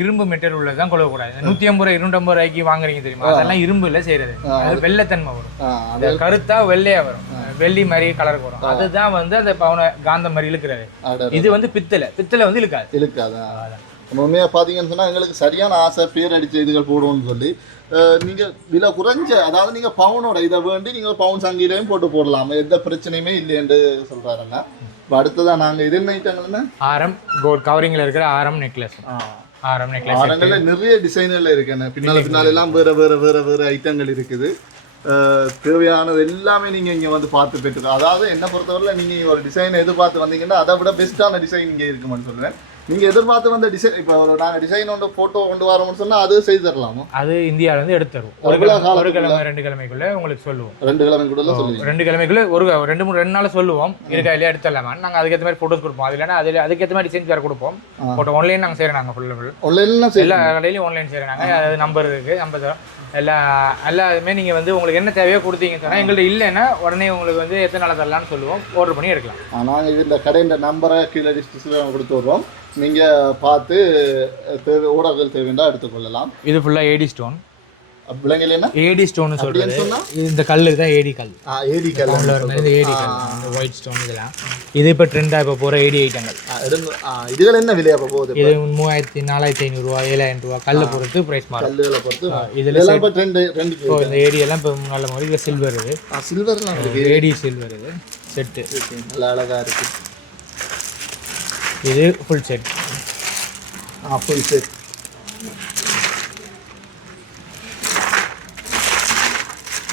இரும்பு மெட்டீரியல் உள்ளதான் கொழுவ கூடாது. 150 ரூபாய் 250 ரூபாய்க்கு வாங்குறீங்க தெரியுமா, அதெல்லாம் இரும்புல செய்யறது. அது வெள்ளைத்தன்மை வரும், கருத்தா வெள்ளையா வரும், வெள்ளி மாதிரி கலருக்கு வரும். அதுதான் வந்து அந்த பவுன காந்த மாதிரி இழுக்கிறது. இது வந்து பித்தளை வந்து இழுக்காது. உண்மையாக பார்த்தீங்கன்னு சொன்னால் எங்களுக்கு சரியான ஆசை பேர் அடித்த இதுகள் போடுவோம்னு சொல்லி நீங்கள் விலை குறைஞ்ச, அதாவது நீங்கள் பவுனோட இதை வேண்டி நீங்கள் பவுன் சங்கிலையும் போடலாம், எந்த பிரச்சனையுமே இல்லைன்னு சொல்கிறாருங்க. இப்போ அடுத்ததான் நாங்கள் இது என்ன ஐட்டங்கள்னா ஆரம் கோல்ட் கவரிங்கில் இருக்கிற ஆரம் நெக்லஸ். ஆரங்கள்ல நிறைய டிசைன்கள் இருக்குண்ணே. பின்னாலெல்லாம் வேறு ஐட்டங்கள் இருக்குது. தேவையானது எல்லாமே நீங்கள் இங்கே வந்து பார்த்து பெற்றுக்கலாம். அதாவது என்ன பொறுத்தவரையில் நீங்கள் ஒரு டிசைனை எதிர்பார்த்து வந்தீங்கன்னா அதை விட பெஸ்ட்டான டிசைன் இங்கே இருக்குமான்னு சொல்லுவேன். நீங்கள் எதிர்பார்த்து வந்த டிசைன் இப்போ நாங்கள் டிசைன் ஒன்று ஃபோட்டோ கொண்டு வரோம்னு சொன்னால் அது செய்து தரலாமா? அது இந்தியாவிலேருந்து எடுத்து தருவோம். ஒரு கிழமை 2 கிழமைக்குள்ளே உங்களுக்கு சொல்லுவோம். 2 கிழமைக்குள்ள சொல்லுவோம். 2 கிழமைக்குள்ளே ஒரு 2 நாள் சொல்லுவோம். இருக்கா இல்லையா எடுத்து தரலாமா, நாங்கள் அதுக்கேற்ற மாதிரி ஃபோட்டோஸ் கொடுப்போம். அது இல்லைன்னா அதுக்கேற்ற மாதிரி டிசைன்ஸ் வேறு கொடுப்போம். ஃபோட்டோ ஆன்லைன் நாங்கள் செய்கிறோம். நாங்கள் ஃபுல் ஆன்லைன்லாம் எல்லா கடையிலையும் ஆன்லைன் செய்கிறோம். நாங்கள் அது நம்பர் இருக்குது, நம்பர் தரோம். எல்லாமே நீங்கள் வந்து உங்களுக்கு என்ன தேவையோ கொடுத்தீங்கன்னு சொன்னால் எங்கள்கிட்ட இல்லைன்னா உடனே உங்களுக்கு வந்து எத்தனை நாள் தரலான்னு சொல்லுவோம், ஆர்டர் பண்ணி எடுக்கலாம். நாங்கள் இது இந்த கடையின் நம்பரை கீழே டிஸ்கிரிப்ஷனில் கொடுத்து விடுறோம். நீங்கள் பார்த்து ஓடர்கள் தேவைன்னா எடுத்துக்கொள்ளலாம். இது ஃபுல்லாக ஏடி ஸ்டோன். விலங்கிலேன்னா ஏடி ஸ்டோன் சொல்றது இந்த கல்லுக்கு தான் ஏடி கல். ஏடி கல் இந்த ஏடி கல், இந்த ஒயிட் ஸ்டோன் இதெல்லாம். இது இப்போ ட்ரெண்டாக இப்போ போகிற ஏடி ஐட்டங்கள். இதுகள் என்ன விலையா போகுது? இது 3000 4500 ரூபா 7000 ரூபா கல்லை பொறுத்து ப்ரைஸ் மாறும். கல்லுகளை பொறுத்து இதில் இப்போ ரெண்டு இந்த ஏடி எல்லாம் இப்போ நல்ல மாதிரி இதில் சில்வர் இது. சில்வர்லாம் இருக்கு. ஏடி சில்வர் இது செட்டு நல்லா அழகாக இருக்கு. இது ஃபுல் செட். ஃபுல் செட்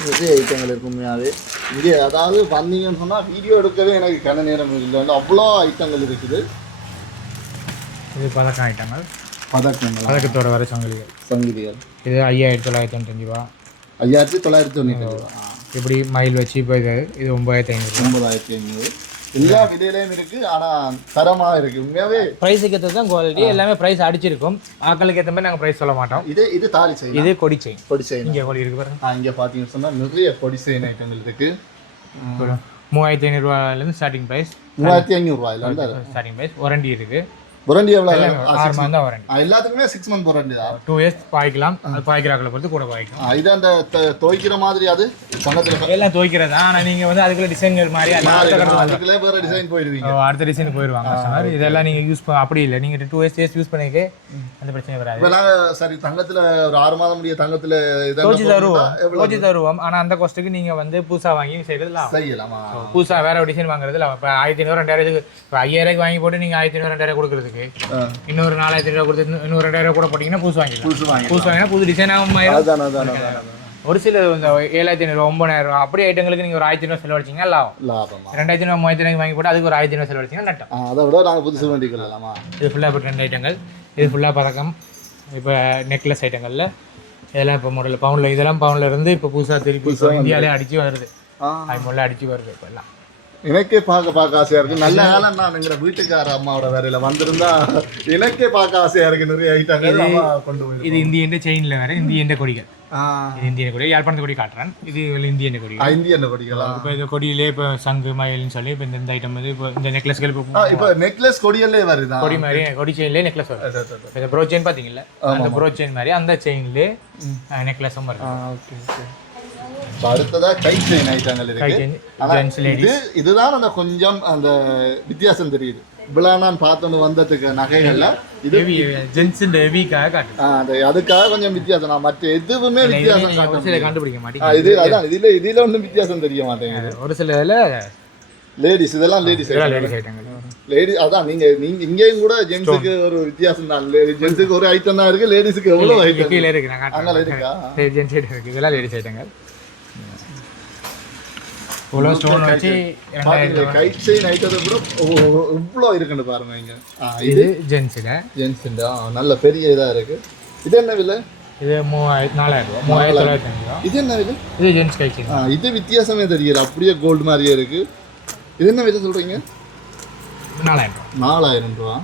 நிறைய ஐட்டங்கள் இருக்கும் உண்மையாகவே இங்கே. அதாவது வந்தீங்கன்னு சொன்னால் வீடியோ எடுக்கவே எனக்கு கன நேரம் இல்லை, அவ்வளோ ஐட்டங்கள் இருக்குது. இது பதக்கம் ஐட்டங்கள். பதக்கத்தோட வர சங்கிலிகள். இது 5995 ரூபா. 5995 ரூபா. இப்படி மயில் வச்சு இப்போ இது 9500. 9500 எல்லா விலையிலையும் இருக்கு. ஆனால் தரமாக இருக்கு உண்மையாகவே. ப்ரைஸுக்கு ஏற்ற தான் குவாலிட்டி. எல்லாமே ப்ரைஸ் அடிச்சிருக்கும். ஆக்களுக்கு ஏற்ற மாதிரி நாங்கள் ப்ரைஸ் சொல்ல மாட்டோம். இது தாலி செயின். இது கொடி செயின். இங்கே கொடி இருக்கு பாருங்க. இங்கே பார்த்தீங்கன்னு சொன்னால் நிறைய கொடி செயின் ஐட்டங்கள் இருக்கு. 3500 ரூபாயிலேருந்து ஸ்டார்டிங் ப்ரைஸ். 3500 ரூபாயிலேருந்து ஸ்டார்டிங் ப்ரைஸ். வாரண்டி இருக்கு. வாரண்டி எவ்வளோ? 6 மாதம் தான் வாரண்டி. எல்லாத்துக்குமே 6 மந்த் வாரண்டி தான். 2 இயர்ஸ் பாய்க்கலாம். அது பாய்க்கிறாக்களை பொறுத்து கூட பாய்க்கலாம். இது அந்த துவைக்கிற மாதிரி அது பணத்தில் எல்லாம் துவைக்கிறதா. ஆனால் நீங்கள் வந்து அதுக்குள்ள டிசைன்கள் மாதிரி அதுக்குள்ளே வேறு டிசைன் போயிடுவீங்க. அடுத்த டிசைன் போயிடுவாங்க சார். இதெல்லாம் நீங்கள் யூஸ் அப்படி இல்லை. நீங்கள் 2 இயர்ஸ் யூஸ் பண்ணிக்க அந்த பிரச்சனை வராது. இப்போ நாங்கள் சரி தங்கத்தில் ஒரு 6 மாதம் முடிய தங்கத்தில் தோச்சி தருவோம். ஆனால் அந்த காஸ்ட்டுக்கு நீங்கள் வந்து புதுசாக வாங்கி செய்யலாம். புதுசாக வேற ஒரு டிசைன் வாங்குறது இல்லை. இப்போ 1500 2000 இப்போ 5000 வாங்கி போட்டு நீங்கள் 1500 2000 கொடுக்குறதுக்கு இன்னொரு 4000 ரூபா கொடுத்து இன்னொரு 2000 கூட போட்டீங்கன்னா புதுசு வாங்கிக்கலாம். புதுசு வாங்கினா புது டிசைனாக. ஒரு சில இந்த 7500 9000 அப்படி ஐட்டங்களுக்கு நீங்கள் ஒரு 1500 செலவழிச்சிங்கன்னா லாபம். 2500 3000 வாங்கி போட்டு அதுக்கு ஒரு 1500 செலவழிச்சிங்கன்னா நட்டம். அதை விட நாங்கள் புதுசு வேண்டிக்கலாமா? இது ஃபுல்லாக இப்போ 2 ஐட்டங்கள். இது ஃபுல்லாக பதக்கம். இப்போ நெக்லஸ் ஐட்டங்களில் இதெல்லாம் இப்போ மாடல் பவுனில், இதெல்லாம் பவுனில் இருந்து இப்போ புதுசாக திருப்பி இந்தியாவிலே அடித்து வருது. ஐம்பொருள் அடித்து வருது. இப்போ எல்லாம் எனக்கே பார்க்க ஆசையாக இருக்குது. நல்ல காலம் நான் எங்கள் வீட்டுக்கார அம்மாவோட வேலையில் வந்திருந்தா எனக்கே பார்க்க ஆசையாக இருக்குது. நிறைய ஐட்டங்கள் கொண்டு போய். இது இந்தியன் செயினில் வேறு இந்தியன் கொடிகள். இது இந்தியன் கொடி. யாழ்ப்பாணத்து கொடி காட்டுறேன். இது இந்தியன் கொடி. இந்தியன் கொடிகளா? இப்போ இந்த கொடியிலே இப்போ சங்கு மயில்னு சொல்லி இப்போ இந்த ஐட்டம் வந்து இப்போ இந்த நெக்லஸ்கள் இப்போ நெக்லஸ் கொடியிலே வருது. கொடி மாதிரி கொடி செயின்லேயே நெக்லஸ் வருது. இந்த ப்ரோ செயின் பார்த்தீங்களா? அந்த ப்ரோ செயின் மாதிரி அந்த செயின்லேயே நெக்லஸும் வருது. Okay okay. அடுத்ததா கை செயின் ஐட்டங்கள் இருக்கு. இதுதான் அந்த கொஞ்சம் அந்த வித்தியாசம் தெரியுது. இவ்வளோ நான் பார்த்தோன்னு வந்ததுக்கு நகைகள்ல இது ஜென்ஸ் ஹெவிக்காக காட்டு அதுக்காக கொஞ்சம் வித்தியாசம். நான் மற்ற எதுவுமே வித்தியாசம் கண்டுபிடிக்க மாட்டேன். இது அதான் இதுல ஒன்றும் வித்தியாசம் தெரிய மாட்டேங்குது. ஒரு சில இதில் லேடிஸ் இதெல்லாம் லேடிஸ் லேடிஸ் அதான் நீங்க இங்கேயும் கூட ஜென்ஸுக்கு ஒரு வித்தியாசம் தான். ஜென்ஸுக்கு ஒரு ஐட்டம் தான் இருக்கு, லேடிஸுக்கு எவ்வளவு ஐட்டம் கீழே இருக்கு. அங்கே இருக்கா? ஜென்ஸ் ஐட்டம் இருக்கு, இதெல்லாம் லேடிஸ் ஐட்டங்கள். இவ்வளோ ஸ்டோன் வச்சு கை செயின் ஐட்டத்தை கூட இவ்வளோ இருக்குன்னு பாருங்க இங்க. இது ஜென்ஸில் நல்ல பெரிய இதா இருக்கு. இது என்ன விலை? இது 4000 ரூபா, 3900. இது என்ன விலை? இது ஜென்ஸ் கை செயின். இது வித்தியாசமே தெரியல, அப்படியே கோல்டு மாதிரியே இருக்கு. இது என்ன விலை சொல்றீங்க? 4000 ரூபா.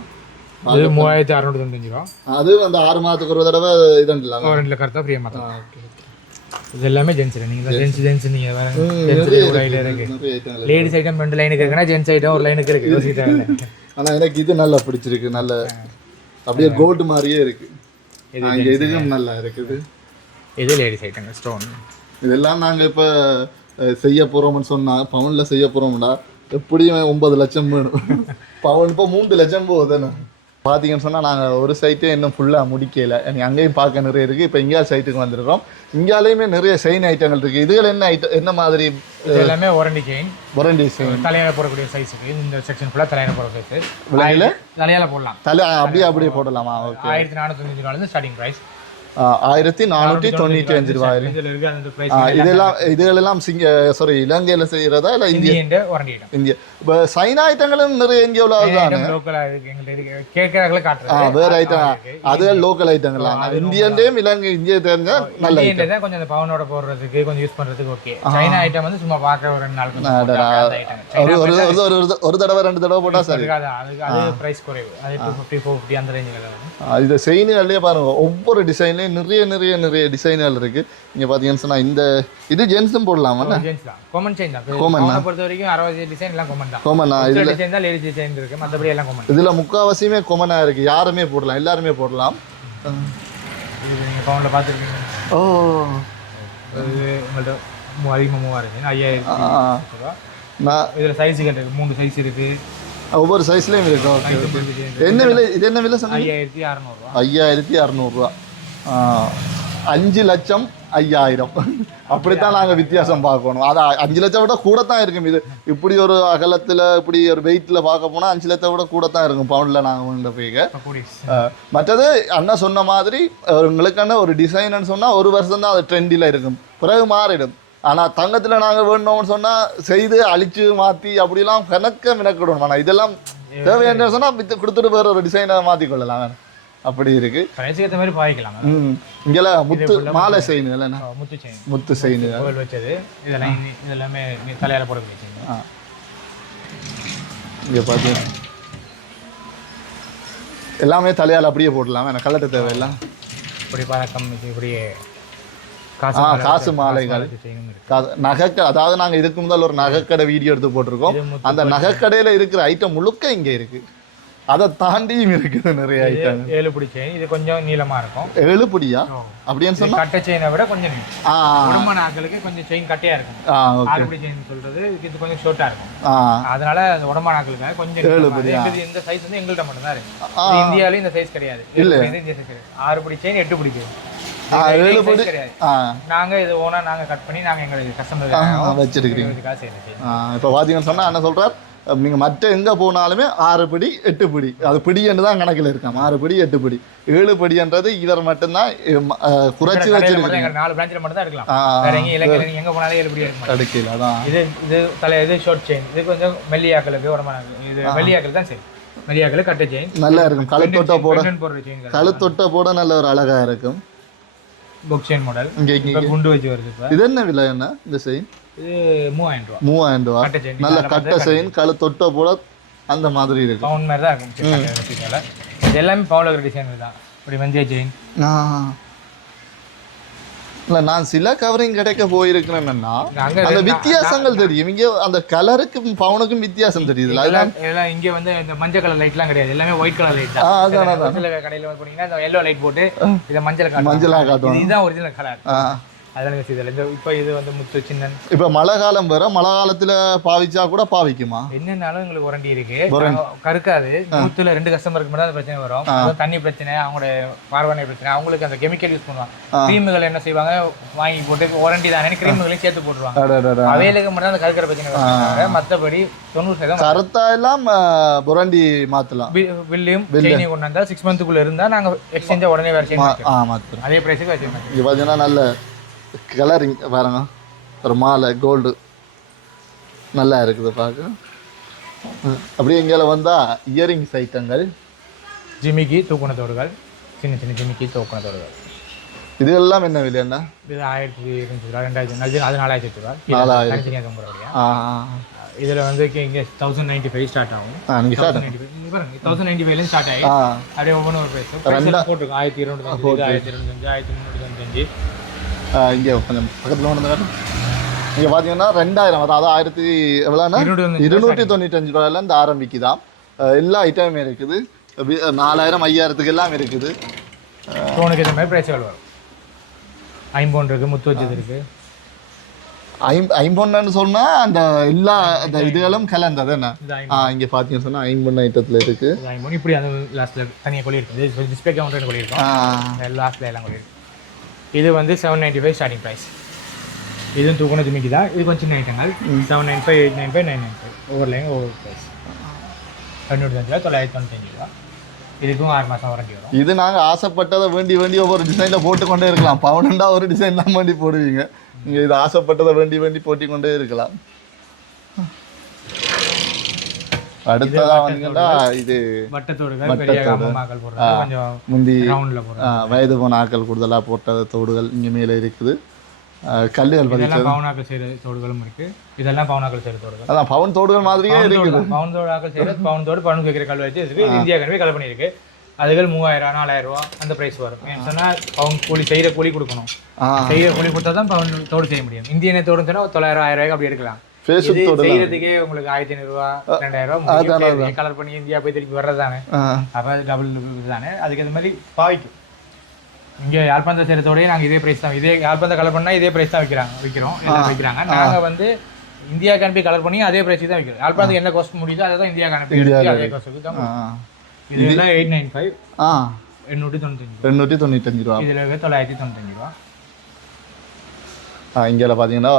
அது 3695 ரூபா. அது அந்த 6 மாதத்துக்கு ஒரு தடவை இதெல்லாம் 2 கரெக்டாக ஃப்ரீயாக மாற்றலாம். இது எல்லாமே ஜென்ஸ். நீங்கள் ஜென்ஸ் நீங்கள் லேடிஸ் ஐட்டம் 2 லைனுக்கு இருக்குன்னா ஜென்ஸ் ஐட்டம் ஒரு லைனுக்கு இருக்கு, யோசிக்கிட்டாங்க. ஆனால் எனக்கு இது நல்லா பிடிச்சிருக்கு, நல்ல அப்படியே கோல்டு மாதிரியே இருக்கு. இதுவும் நல்லா இருக்குது. இது லேடிஸ் ஐட்டங்க ஸ்டோன். இதெல்லாம் நாங்கள் இப்போ செய்ய போகிறோம்னு சொன்னால் பவுனில் செய்ய போகிறோம்னா எப்படியும் 9 லட்சம் வேணும். பவுன் இப்போ 3 லட்சம் போகுதுன்னு பார்த்தீங்கன்னு சொன்னால் நாங்கள் ஒரு சைட்டே இன்னும் ஃபுல்லாக முடிக்கலை. எனக்கு அங்கேயும் பார்க்க நிறைய இருக்குது. இப்போ இந்தியா சைட்டுக்கு வந்திருக்கோம். இந்தியாலேயுமே நிறைய செயின் ஐட்டங்கள் இருக்குது. இதுகள் என்ன ஐட்டம், என்ன மாதிரி? எல்லாமே ஒரண்டி செயின், ஒரண்டி செயின் தலையால போடக்கூடிய சைஸுக்கு. இந்த செக்ஷன் ஃபுல்லாக தலையால போடுற சைஸ். விலையில் தலையால போடலாம், அப்படியே போடலாமா? 1495 ரூபாயிலிருந்து ஸ்டார்டிங் ப்ரைஸ். 1495 ரூபாய். இதெல்லாம் இலங்கையில செய்யறதா இல்ல இந்தியா? இப்போ சைனா ஐட்டங்களும் நிறைய இந்தியாவில் வேற ஐட்டம், அது லோக்கல் ஐட்டங்கள். இந்தியன்டையும் இலங்கை இந்தியா தெரிஞ்சா நல்ல ஐட்டம். கொஞ்சம் பவுனோட போடுறதுக்கு கொஞ்சம் யூஸ் பண்றதுக்கு ஓகே. சைனா ஐட்டம் வந்து சும்மா பார்க்க ஒரு 2 நாள் ஒரு தடவை 2 தடவை போட்டா சரி. அது பிரைஸ் குறைவு, அது 250 450 அந்த ரேஞ்சில். இது செயின்கள்லயே பாருங்க, ஒவ்வொரு டிசைன்லயும் நிறைய டிசைன்கள் இருக்கு. நீங்க பாத்தீங்கன்னு சொன்னா இது ஜென்ஸும் போடலாமா? காமன் செயின் தான். காமன் பொறுத்த வரைக்கும் 60 டிசைன் எல்லாம் காமன் தான். காமன் இதுல டிசைன் தான் லேடிஸ் டிசைன் இருக்கு, மத்தபடி எல்லாம் காமன். இதுல முக்காவாசியுமே காமனா இருக்கு, யாருமே போடலாம், எல்லாருமே போடலாம். இது நீங்க பவுன்ல பாத்துருக்கீங்க. ஓ, இது உங்கள்ட்ட 5000 நான் இதுல சைஸ்கள் இருக்கு, 3 சைஸ் இருக்கு, ஒவ்வொரு சைஸ்லயும் இருக்கு. ஓகே, என்ன விலை? இது என்ன விலை சொன்னீங்க? 5600 ரூபா. 5600 ரூபா. 5,50,000 அப்படித்தான் நாங்கள் வித்தியாசம் பார்க்கணும். அது 5 லட்சம் விட கூட தான் இருக்கும். இது இப்படி ஒரு அகலத்தில் இப்படி ஒரு வெயிட்டில் பார்க்க போனால் 5 லட்சம் விட கூட தான் இருக்கும் பவுண்டில் நாங்கள் கொண்டு போய். மற்றது அண்ணா சொன்ன மாதிரி உங்களுக்கான ஒரு டிசைன்னு சொன்னால் 1 வருஷம் தான் அது ட்ரெண்டில் இருக்கும், பிறகு மாறிடும். ஆனால் தங்கத்தில் நாங்கள் வேணும்னு சொன்னால் செய்து அழிச்சு மாற்றி அப்படிலாம் கணக்க மினக்கிடணும். ஆனால் இதெல்லாம் தேவையான சொன்னால் கொடுத்துட்டு வேறு ஒரு டிசைனை மாற்றிக்கொள்ளலாம், அப்படி இருக்கு. கடைசிக்கு மாதிரி பாய்க்கலாம். இங்கெல்லாம் முத்து மாலை செயின், முத்து செயின் வச்சது. இதெல்லாம் இதெல்லாமே தலையால போடக்கூடிய செயின். இங்கே பார்த்து எல்லாமே தலையால் அப்படியே போடலாம், எனக்கு கலட்ட தேவையில்லாம். இப்படி பழக்கம், இப்படியே காசு மாலைகள், நகைக்கடை. அதாவது நாங்கள் இதுக்கு முதல் ஒரு நகைக்கடை வீடியோ எடுத்து போட்டிருக்கோம். அந்த நகைக்கடையில் இருக்கிற ஐட்டம் முழுக்க இங்கே இருக்கு. அதை தாண்டியும் இருக்குது நிறைய ஐட்டம். 7 பிடி செயின், இது கொஞ்சம் நீளமா இருக்கும். 7 பிடியா? அப்படின்னு சொன்னா கட்டை செயினை விட கொஞ்சம் உடம்பான ஆட்களுக்கு கொஞ்சம் செயின் கட்டையா இருக்கும். 6 பிடி செயின் சொல்றது இது கொஞ்சம் ஷார்ட்டா இருக்கும். அதனால அந்த உடம்பான ஆட்களுக்காக கொஞ்சம் இந்த சைஸ் வந்து எங்கள்கிட்ட மட்டும் தான் இருக்கு. இந்தியாவில இந்த சைஸ் கிடையாது. 6 பிடி செயின் 8 பிடி செயின் கிடையாது. நாங்க இது ஓனா நாங்க கட் பண்ணி நாங்க எங்களுக்கு கஸ்டமர் வச்சிருக்கீங்க. இப்போ பாத்தீங்கன்னு சொன்னா என்ன சொல்றார், நீங்க மற்ற எங்க போனாலுமே 6 பிடி 8 பிடி, அது பிடின்னு தான் கணக்கில் இருக்காம். 6 பிடி 8 பிடி 7 பிடின்றது இவர் மட்டும்தான் குறைச்சி வச்சிருக்காங்க. 4 பிரான்ச்ல மட்டும் தான் இருக்கலாம். வேற எங்க இலங்கையில எங்க போனாலும் 7 பிடி இருக்கும். அடுக்கல அதான் இது ஷார்ட் செயின். இது கொஞ்சம் மெல்லியாக்களுக்கு உடம்பான, இது மெல்லியாக்கள் தான் சரி. மெல்லியாக்கள் கட்டை செயின் நல்லா இருக்கும். கழுத்தொட்ட போட நல்ல ஒரு அழகா இருக்கும். பாக்ஸ் செயின் மாடல் இங்க குண்டு வச்சு வருது. இது என்ன விலை? என்ன இந்த செயின்? இது 3000 ரூபாய். 3000 ரூபாய். நல்ல கட்ட செயின், கழு தொட்ட போல அந்த மாதிரி இருக்கு. பவுன் மாதிரி தான் இருக்கும். இது எல்லாமே பவுன்ல இருக்கிற டிசைன் தான். இப்படி மஞ்சள் செயின். இல்லை, நான் சில கவரிங் கிடைக்க போயிருக்கிறேன்னா அந்த வித்தியாசங்கள் தெரியும். இங்கே அந்த கலருக்கும் பவுனுக்கும் வித்தியாசம் தெரியுது. எல்லாம் இங்கே வந்து இந்த மஞ்சள் கலர் லைட்லாம் கிடையாது, எல்லாமே ஒயிட் கலர் லைட் தான். சில கடையில் போனீங்கன்னா இந்த எல்லோ லைட் போட்டு இதை மஞ்சளாக காட்டுவாங்க. இதுதான் ஒரிஜினல் கலர். அதெல்லாம் செய்தல. இந்த இப்போ இது வந்து முத்து சின்னன். இப்போ மழை காலம் வேற, மழை காலத்துல பாவிச்சா கூட பாவிக்குமா? என்னன்னாலும் எங்களுக்கு வாரண்டி இருக்கு, கருக்காது. முத்துல 2 கஸ்டமருக்கு மட்டும் அந்த பிரச்சனை வரும். தண்ணி பிரச்சனை, அவங்களோட பார்வனை பிரச்சனை, அவங்களுக்கு அந்த கெமிக்கல் யூஸ் பண்ணுவாங்க. கிரீம்கள் என்ன செய்வாங்க, வாங்கி போட்டு வாரண்டி தானே கிரீம்களையும் சேர்த்து போட்டுருவாங்க. அவைகளுக்கு மட்டும் அந்த கருக்கிற பிரச்சனை வருவாங்க. மற்றபடி 90% கருத்தா எல்லாம் புரண்டி மாத்தலாம். பில்லையும் செயினையும் கொண்டு வந்தா 6 மந்த்துக்குள்ள இருந்தா நாங்க எக்ஸ்சேஞ்சா உடனே வேற செயின் மாத்துறோம். அதே பிரைஸுக்கு வச்சுக்கோங்க. இங்க பாத்தீங்கன்னா நல்ல கலரிங் பாருங்க, ஒரு மாலை கோல்டு நல்லா இருக்குது பார்க்க. அப்படியே இங்கே வந்தால் இயரிங்ஸ் ஐட்டங்கள், ஜிமிக்கி தூக்குனத்தோடுகள், சின்ன சின்ன ஜிமிக்கி தூக்குனத்தோடுகள். இது எல்லாம் என்ன விலையாண்ணா? இது 1200 ரூபா, 2000, அது 4000 ரூபா. 4000. இதில் வந்து இங்கே 1095 ஸ்டார்ட் ஆகும். 1095 ஸ்டார்ட் ஆகி அப்படியே ஒவ்வொன்றும் ஒரு ப்ரைஸ் போட்டுருக்கோம். 1225, 1325, 1325. இங்கே கொஞ்சம் பக்கத்தில் ஒன்று இங்கே பார்த்தீங்கன்னா 2000, அதாவது 1295 ரூபாயிலேருந்து ஆரம்பிக்குதான். எல்லா ஐட்டமுமே இருக்குது. 4000, 5000க்கு எல்லாம் இருக்குது. ஃபோனுக்கு இந்த மாதிரி ப்ரைஸ்கள் வரும். ஐம்பொன் இருக்குது, முத்து வச்சது இருக்குது. ஐம்பொன்னு சொன்னால் அந்த எல்லா அந்த இதுகளும் கலந்தது என்ன? இங்கே பார்த்தீங்கன்னு சொன்னால் ஐம்பொன் ஐட்டத்தில் இருக்குது. ஐம்பொன் இப்படி அந்த லாஸ்ட்டில் தனியாக கொள்ளி இருக்குது. டிஸ்பிளே கவுண்டர் கொள்ளி இருக்கும், லாஸ்ட்டில் எல்லாம் கொள்ளி இருக்கும். இது வந்து 795 ஸ்டார்டிங் ப்ரைஸ். இதுவும் தூக்குன ஜிமிக்கி தான். இது கொஞ்சம் சின்ன ஐட்டங்கள். 795, 895, 995 ஒவ்வொரு லைன் ஒவ்வொரு ப்ரைஸ். 295 ரூபா, 995 ரூபா. இதுக்கும் 6 மாதம் வாரண்டி வரும். இது நாங்கள் ஆசைப்பட்டதை வேண்டி ஒவ்வொரு டிசைனில் போட்டுக்கொண்டே இருக்கலாம். பவுனுண்டா ஒரு டிசைன் தான் வேண்டி போடுவீங்க. நீங்கள் இது ஆசைப்பட்டதை வேண்டி போட்டிக்கொண்டே இருக்கலாம். அடுத்ததாக வந்தீங்கன்னா இது முந்தி வயது போன ஆக்கள் கூடுதலாக போட்ட தோடுகள் இங்கே மேலே இருக்குது. கல்லுகள் பவுனாக்கள் செய்கிற தோடுகளும் இருக்கு. இதெல்லாம் பவுனாக்கள் செய்கிற தோடுகள். அதான் பவுன் தோடுகள் மாதிரியே இருக்குது. பவுன் தோடாக்கள் செய்கிறது, பவுன் தோடு பவுன் வைக்கிற கல் வச்சு இருக்கு. இந்தியா கணவே கல் பண்ணியிருக்கு. அதுகள் 3000, 4000 ரூபா அந்த ப்ரைஸ் வரும். ஏன்னு சொன்னால் பவுன் கூலி செய்கிற கூலி கொடுக்கணும். செய்கிற கூலி கொடுத்தா தான் பவுன் தோடு செய்ய முடியும். இந்தியனை தோடுன்னு சொன்னால் 900, 1000 ரூபாய்க்கு அப்படி எடுக்கலாம். செய்யறதுக்கே உங்களுக்கு 1500 ரூபா, 2000 ரூபா கலர் பண்ணி இந்தியா போய் திருப்பி வர்றது தானே. அப்போ டபுள் தானே. அதுக்கு இந்த மாதிரி பாவிக்கும். இங்கே யாழ்ப்பாணத்தை செய்கிறதோடய நாங்கள் இதே ப்ரைஸ் தான். இதே யாழ்ப்பாணத்தை கலர் பண்ணால் இதே ப்ரைஸ் தான் விற்கிறோம். வைக்கிறாங்க. நாங்கள் வந்து இந்தியா அனுப்பி கலர் பண்ணி அதே ப்ரைஸ் தான் விற்கிறோம். யாழ்ப்பாணத்துக்கு என்ன காஸ்ட் முடியுதோ அதை தான் இந்தியா அனுப்பி அதே காஸ்ட்டுக்கு தான். இதெல்லாம் 895, 895 ரூபா. இதில் 995 ரூபா. இங்கே பார்த்தீங்கன்னா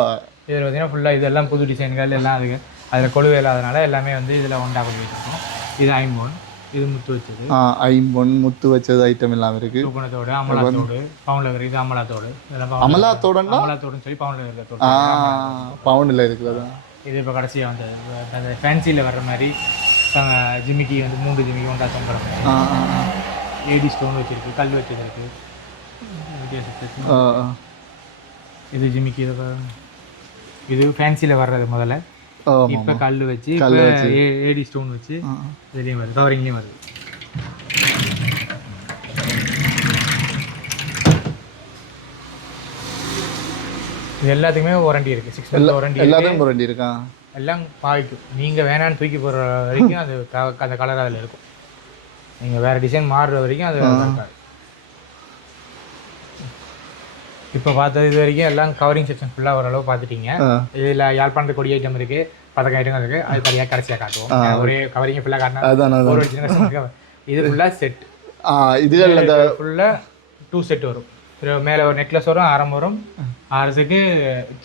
இதில் பார்த்தீங்கன்னா ஃபுல்லாக இதெல்லாம் புது டிசைன்கள் எல்லாம் அதுக்கு அதில் கொழுவே இல்லாதனால எல்லாமே வந்து இதில் ஒன்றா கொண்டு வச்சுருக்கோம். இது ஐம்பொன், இது முத்து வச்சது. ஐம்பொன் முத்து வச்சது ஐட்டம் எல்லாம் இருக்குது. தூக்குனத்தோடு, அமலாத்தோடு, பவுனில் இருக்கிற இது அமலாத்தோடு. இதெல்லாம் அமலாத்தோடுன்னு சொல்லி பவுனில் இருக்கிற தோடு, பவுனில் இருக்கிறது. இது இப்போ கடைசியாக வந்தது அந்த ஃபேன்சியில் வர்ற மாதிரி ஜிமிக்கி வந்து 3 ஜிமிக்கி ஒன்றா தொங்குற மாதிரி. ஏடி ஸ்டோன் வச்சுருக்கு, கல் வச்சது இருக்குது. இது ஜிமிக்கி. இது ஃபேன்சியில் வர்றது முதல்ல. இப்போ கல் வச்சு ஏடி ஸ்டோன் வச்சு இதுலேயும் வருது, கவரிங்லேயும் வருது. இது எல்லாத்துக்குமே வாரண்டி இருக்குது. 6 மந்த் வாரண்டி. எல்லாத்துக்கும் வாரண்டி இருக்கா? எல்லாம் பாவிக்கும். நீங்கள் வேணான்னு தூக்கி போடுற வரைக்கும் அது அந்த கலர் அதில் இருக்கும். நீங்கள் வேறு டிசைன் மாறுற வரைக்கும் அது இருக்காது. இப்போ பார்த்தது இது வரைக்கும் எல்லாம் கவரிங் செக்ஷன் ஃபுல்லாக ஓரளவு பார்த்துட்டீங்க. இதில் யாழ்ப்பாணத்து கொடி ஐட்டம் இருக்குது, பதக்க ஐட்டங்கள் இருக்குது. அது தனியாக கடைசியாக காட்டுவோம். ஒரே கவரிங் ஃபுல்லாக காட்டினா ஒரு இது ஃபுல்லாக செட். இதுகள் ஃபுல்லாக 2 செட் வரும். மேலே ஒரு நெக்லஸ் வரும், ஆரம் வரும், ஆரத்துக்கு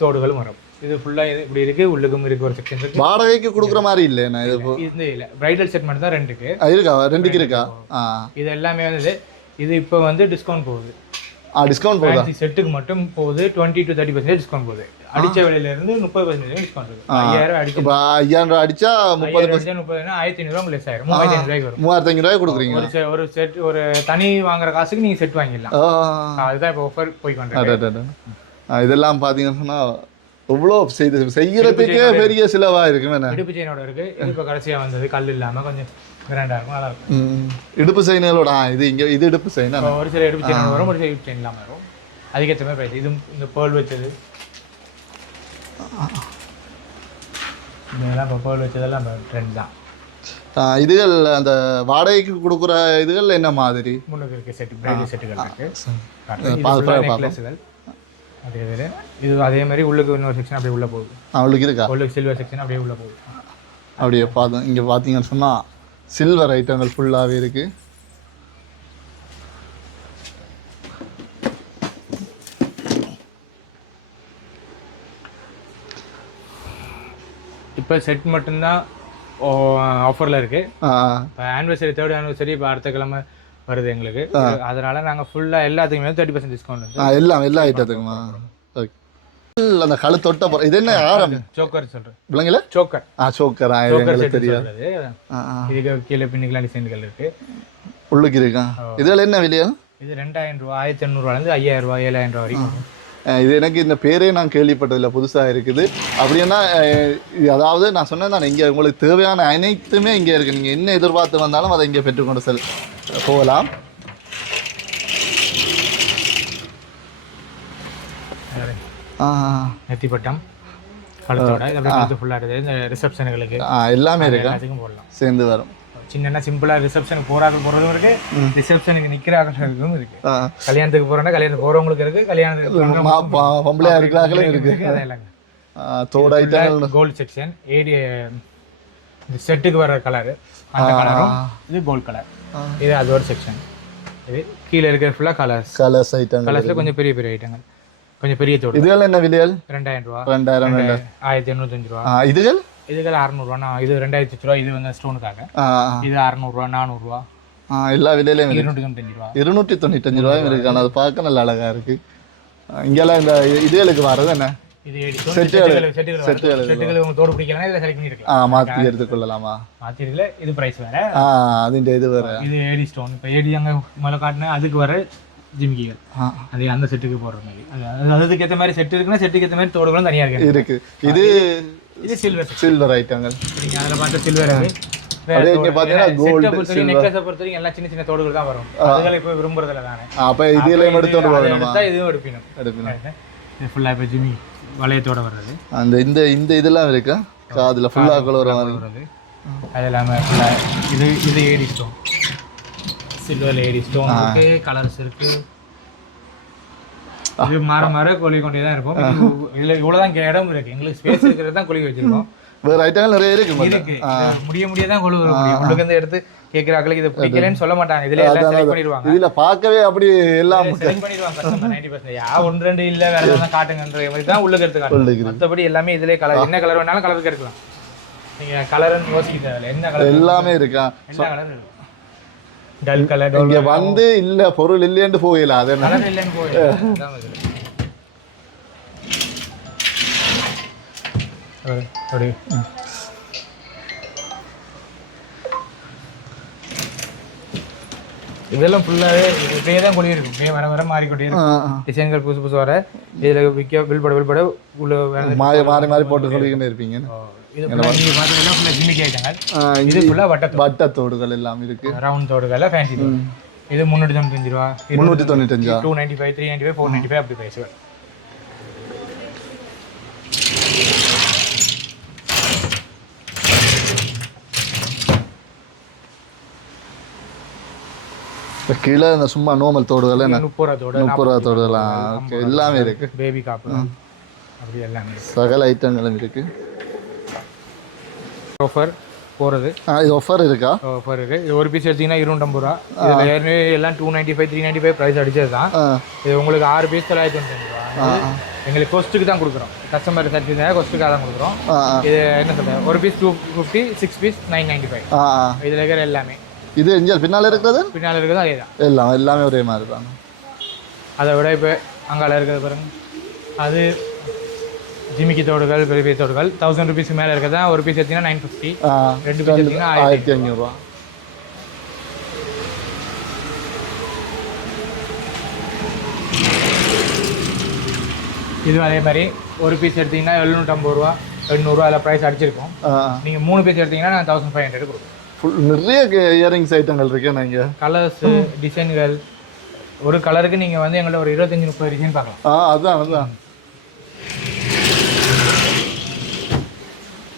தோடுகளும் வரும். இது ஃபுல்லாக இது இப்படி இருக்குது. உள்ளுக்கும் இருக்குது ஒரு செக்ஷன் இருக்குது. வாடகைக்கு கொடுக்குற மாதிரி இல்லைண்ணா இது? இல்லை, பிரைடல் செட் மட்டும் தான் ரெண்டுக்கு இருக்கா? ரெண்டுக்கு இருக்கா? இது எல்லாமே வந்து இது இப்போ வந்து டிஸ்கவுண்ட் போகுது. டிஸ்கவுண்ட் போகுது. செட்டுக்கு மட்டும் போகுது. 20 to 30% டிஸ்கவுண்ட் போகுது. அடிச்ச விலையில இருந்து 30% டிஸ்கவுண்ட் இருக்கு. 5000 அடிச்சு 5000 அடிச்சா 30% 1500 ரூபாய் லெஸ் ஆயிரும். 3500 ரூபாய்க்கு வரும். 3500 ரூபாய் கொடுக்குறீங்க. ஒரு செட் ஒரு தனி வாங்குற காசுக்கு நீங்க செட் வாங்கிடலாம். அதுதான் இப்போ ஆஃபர் போய் கொண்டிருக்கு. இதெல்லாம் பாத்தீங்கன்னா எவ்வளோ செய்யறதுக்கே பெரிய செலவா இருக்கு. இடுப்பு செயினோட இருக்கு. இது இப்போ கடைசியா வந்தது கல் இல்லாம கொஞ்சம் கிராண்டா இருக்கும், நல்லா இருக்கும். இடுப்பு செயினோட இது இங்க இது இடுப்பு செயின். ஒரு சில இடுப்பு செயின் வரும், ஒரு சில இடுப்பு செயின் இல்லாம வரும். அதுக்கேற்ற மாதிரி பிரைஸ். இது இந்த பேர்ல் வச்சது, இதெல்லாம் இப்போ பேர்ல் வச்சதெல்லாம் ட்ரெண்ட் தான். இதுகள் அந்த வாடகைக்கு கொடுக்குற இதுகள் என்ன மாதிரி? முன்னுக்கு இருக்கு செட், பிரைடல் செட்டுகள் இருக்கு. நெக்லஸ்கள் அதே வேறு இது அதே மாதிரி உள்ளுக்கு இன்னொரு செக்ஷன் அப்படியே உள்ளே போகுது. அவளுக்கு இருக்கா உள்ளுக்கு சில்வர் செக்ஷன் அப்படியே உள்ளே போகுது. அப்படியே பார்த்தோம். இங்கே பார்த்தீங்கன்னு சொன்னால் சில்வர் ஐட்டங்கள் ஃபுல்லாகவே இருக்குது. இப்போ செட் மட்டும்தான் ஆஃபரில் இருக்குது. இப்போ ஆனிவர்சரி 3rd ஆனிவர்சரி இப்போ அடுத்த கிழமை வருது எங்களுக்கு. அதனால நாங்கள் ஃபுல்லாக எல்லாத்துக்குமே 30% டிஸ்கவுண்ட். எல்லா ஐட்டத்துக்குமா? ஓகே. அந்த கழுத்தொட்ட போகிற இது என்ன ஆரம்? சோக்கர் சொல்கிறேன் இல்லைங்களா? சோக்கர். சோக்கர் சோக்கர் தெரியாது. இதுக்கு கீழே பின்னிக்கலாம் டிசைன்கள் இருக்குது. உள்ளுக்கு இருக்கா? இதில் என்ன விலையா? இது 2000 ரூபா, 1800 5000 ரூபா, 7000 ரூபா வரைக்கும். இது எனக்கு இந்த பேரே நான் கேள்விப்பட்டதில்லை, புதுசாக இருக்குது. அப்படின்னா அதாவது நான் சொன்னேன் தான், இங்கே உங்களுக்கு தேவையான அனைத்துமே இங்கே இருக்குது. நீங்கள் என்ன எதிர்பார்த்து வந்தாலும் அதை இங்கே பெற்றுக்கொண்டு போகலாம். நெத்திப்பட்டம் கழுத்தோட கழுத்து ஃபுல்லாக இருக்குது. இந்த ரிசப்ஷனுங்களுக்கு எல்லாமே இருக்கு, அதுக்கும் போடலாம், சேர்ந்து வரும். சின்ன சிம்பிளாக ரிசப்ஷனுக்கு போகிறதும் இருக்கு, ரிசப்ஷனுக்கு நிற்கிறாங்களுக்கும் இருக்கு. கல்யாணத்துக்கு போகிறோன்னா கல்யாணத்துக்கு போகிறவங்களுக்கு இருக்கு, கல்யாணத்துக்கு பொம்பளையா இருக்கிறாங்களும் இருக்கு. கோல்டு செக்ஷன் செட்டுக்கு வர கலரு, அந்த கலரும் இது கோல்டு கலர். இது அதோட செக்ஷன். இது கீழே இருக்கிற ஃபுல்லாக கலர்ஸ் ஐட்டம். கலர்ஸில் கொஞ்சம் பெரிய பெரிய ஐட்டங்கள், கொஞ்சம் பெரிய தோடு. இதுகள் என்ன விலைகள்? 2000 ரூபா, 1805 ரூபா. இதுகள் 600 ரூபா. இது 2000 ரூபா. இது வந்து ஸ்டோனுக்காக. இது 600 ரூபா, 400 ரூபா. எல்லா விலையிலையும் 295 ரூபா, 295 ரூபாயும் இருக்கு. ஆனால் அது பார்க்க நல்லா அழகா இருக்கு. இங்கெல்லாம் இந்த இதுகளுக்கு வர்றது என்ன? இது செட்டுகள் தோடு பிடிக்கலாம், இதில் செலக்ட் பண்ணிருக்கலாம், மாற்றி எடுத்துக்கொள்ளலாமா? மாற்றிருக்கல. இது பிரைஸ் வேற, அதுன்ற இது வேற. இது ஏடி ஸ்டோன். இப்போ ஏடி அங்கே மேலே காட்டினா அதுக்கு வர ஜிமிக்கிகள், அது அந்த செட்டுக்கு போடுற மாதிரி. அதுக்கு ஏற்ற மாதிரி செட்டு இருக்குன்னா செட்டுக்கு ஏற்ற மாதிரி தோடுகளும் தனியாக இருக்கு. இது இது சில்வர் ஐட்டங்கள். நீங்கள் அதில் பார்த்த சில்வர் எல்லாம் சின்ன சின்ன தோடுகள் தான் வரும். அதுகளை இப்போ விரும்புறதுல தானே. அப்போ இதெல்லாம் எடுத்துட்டு போகணுமா? இதுவும் எடுப்பினும். இது ஃபுல்லாக இப்போ ஜிமி வளையத்தோட வர்றது. அந்த இந்த இந்த இதெல்லாம் இருக்கா காதில் ஃபுல்லாக கலர் வர்றது. அது இல்லாமல் ஃபுல்லாக இது AD stone, silver AD stone இருக்கு, கலர்ஸ் இருக்கு. இது மாற கொலி கொண்டே தான் இருக்கும். இதில் இவ்வளோதான் இடம் இருக்கு, எங்களுக்கு ஸ்பேஸ் இருக்கிறது தான் கொலி வச்சிருக்கோம். வேற ஐட்டங்கள் நிறைய இருக்கு. முடிய தான் கொழு வர முடியும். உள்ளுக்கு இருந்து எடுத்து கேட்குறாங்களுக்கு இதை பிடிக்கலன்னு சொல்ல மாட்டாங்க. இதுல எல்லாம் செலக்ட் பண்ணிடுவாங்க. இதுல பார்க்கவே அப்படி எல்லாம் செலக்ட் பண்ணிடுவாங்க. 90% 1-2 இல்ல வேற ஏதாவது காட்டுங்கன்ற மாதிரி தான் உள்ளுக்கு எடுத்து காட்டுங்க. மற்றபடி எல்லாமே இதுல கலர், என்ன கலர் வேணாலும் கலருக்கு எடுக்கலாம். நீங்க கலர்னு யோசிக்க தேவையில்லை, என்ன கலர் எல்லாமே இருக்கா. என்ன கலர் இருக்கு? Dull colour. இங்க வந்து இல்ல பொருள் இல்லைன்னு போயில, அது கலர் இல்லைன்னு போயில. அப்படி இதெல்லாம் ஃபுல்லாகவே இப்படியே தான் கொடி இருக்கும். இப்படியே வர மாறிக்கொண்டே இருக்கும். டிசைன்கள் புதுசு புதுசு வர இதில் விற்க வில்பட உள்ள மாறி போட்டு கொள்ளிக்கிட்டே இருப்பீங்க. இது நீங்கள் பார்த்தீங்கன்னா ஃபுல்லாக ஜிமிக்கி ஐட்டங்கள். இது ஃபுல்லாக வட்டத்தோடுகள் எல்லாம் இருக்கு. ரவுண்ட் தோடுகள், ஃபேன்சி தோடு. இது 395 ரூபா, 395, 295, 395, 495 அப்படி பேசுவேன். கீழே இந்த சும்மா நார்மல் தோடுகள், 30 ரூபா தோடுலாம் எல்லாமே இருக்கு. பேபி காப்பு அப்படி எல்லாமே சகல ஐட்டங்களும் இருக்கு. ஆஃபர் போகிறது, இது ஆஃபர் இருக்கா? ஆஃபர் இருக்கு. இது ஒரு பீஸ் எடுத்தீங்கன்னா 250 ரூபா. இதில் ஏற்கனவே எல்லாம் 295, 395 ப்ரைஸ் அடிச்சது தான். இது உங்களுக்கு 6 பீஸ் 995 ரூபா. எங்களுக்கு கொஸ்ட்டுக்கு தான் கொடுக்குறோம். கஸ்டமர் சர்வீஸ் கொஸ்ட்டுக்காக தான் கொடுக்குறோம். இது என்ன சொல்கிறேன், ஒரு பீஸ் 250, 6 பீஸ் 995. இதில் இருக்கிற எல்லாமே இது எஞ்சால் பின்னால் இருக்கிறது அதே தான். எல்லாமே ஒரே மாதிரி தான். அதை விட இப்போ அங்கால இருக்கிறது பாருங்க, அது ஜிமிக்கி தோடுகள், பெரிய தோடுகள் 1000 ருபீஸ்க்கு மேலே இருக்கிறது தான். ஒரு பீஸ் எடுத்தீங்கன்னா 950, 2 பீஸ் எடுத்தீங்கன்னா 1500 ரூபா. இது அதே மாதிரி ஒரு பீஸ் எடுத்தீங்கன்னா 750 ரூபா, 800 ரூபா அதில் ப்ரைஸ் அடிச்சிருக்கோம். நீங்கள் 3 பீஸ் எடுத்தீங்கன்னா நான் 1500 கொடுப்போம். நிறைய இயரிங்ஸ் ஐட்டங்கள் இருக்கு. நீங்கள் கலர்ஸ், டிசைன்கள், ஒரு கலருக்கு நீங்கள் வந்து எங்கள்ட்ட ஒரு 25-30 டிசைன் பார்க்கலாம். அதான்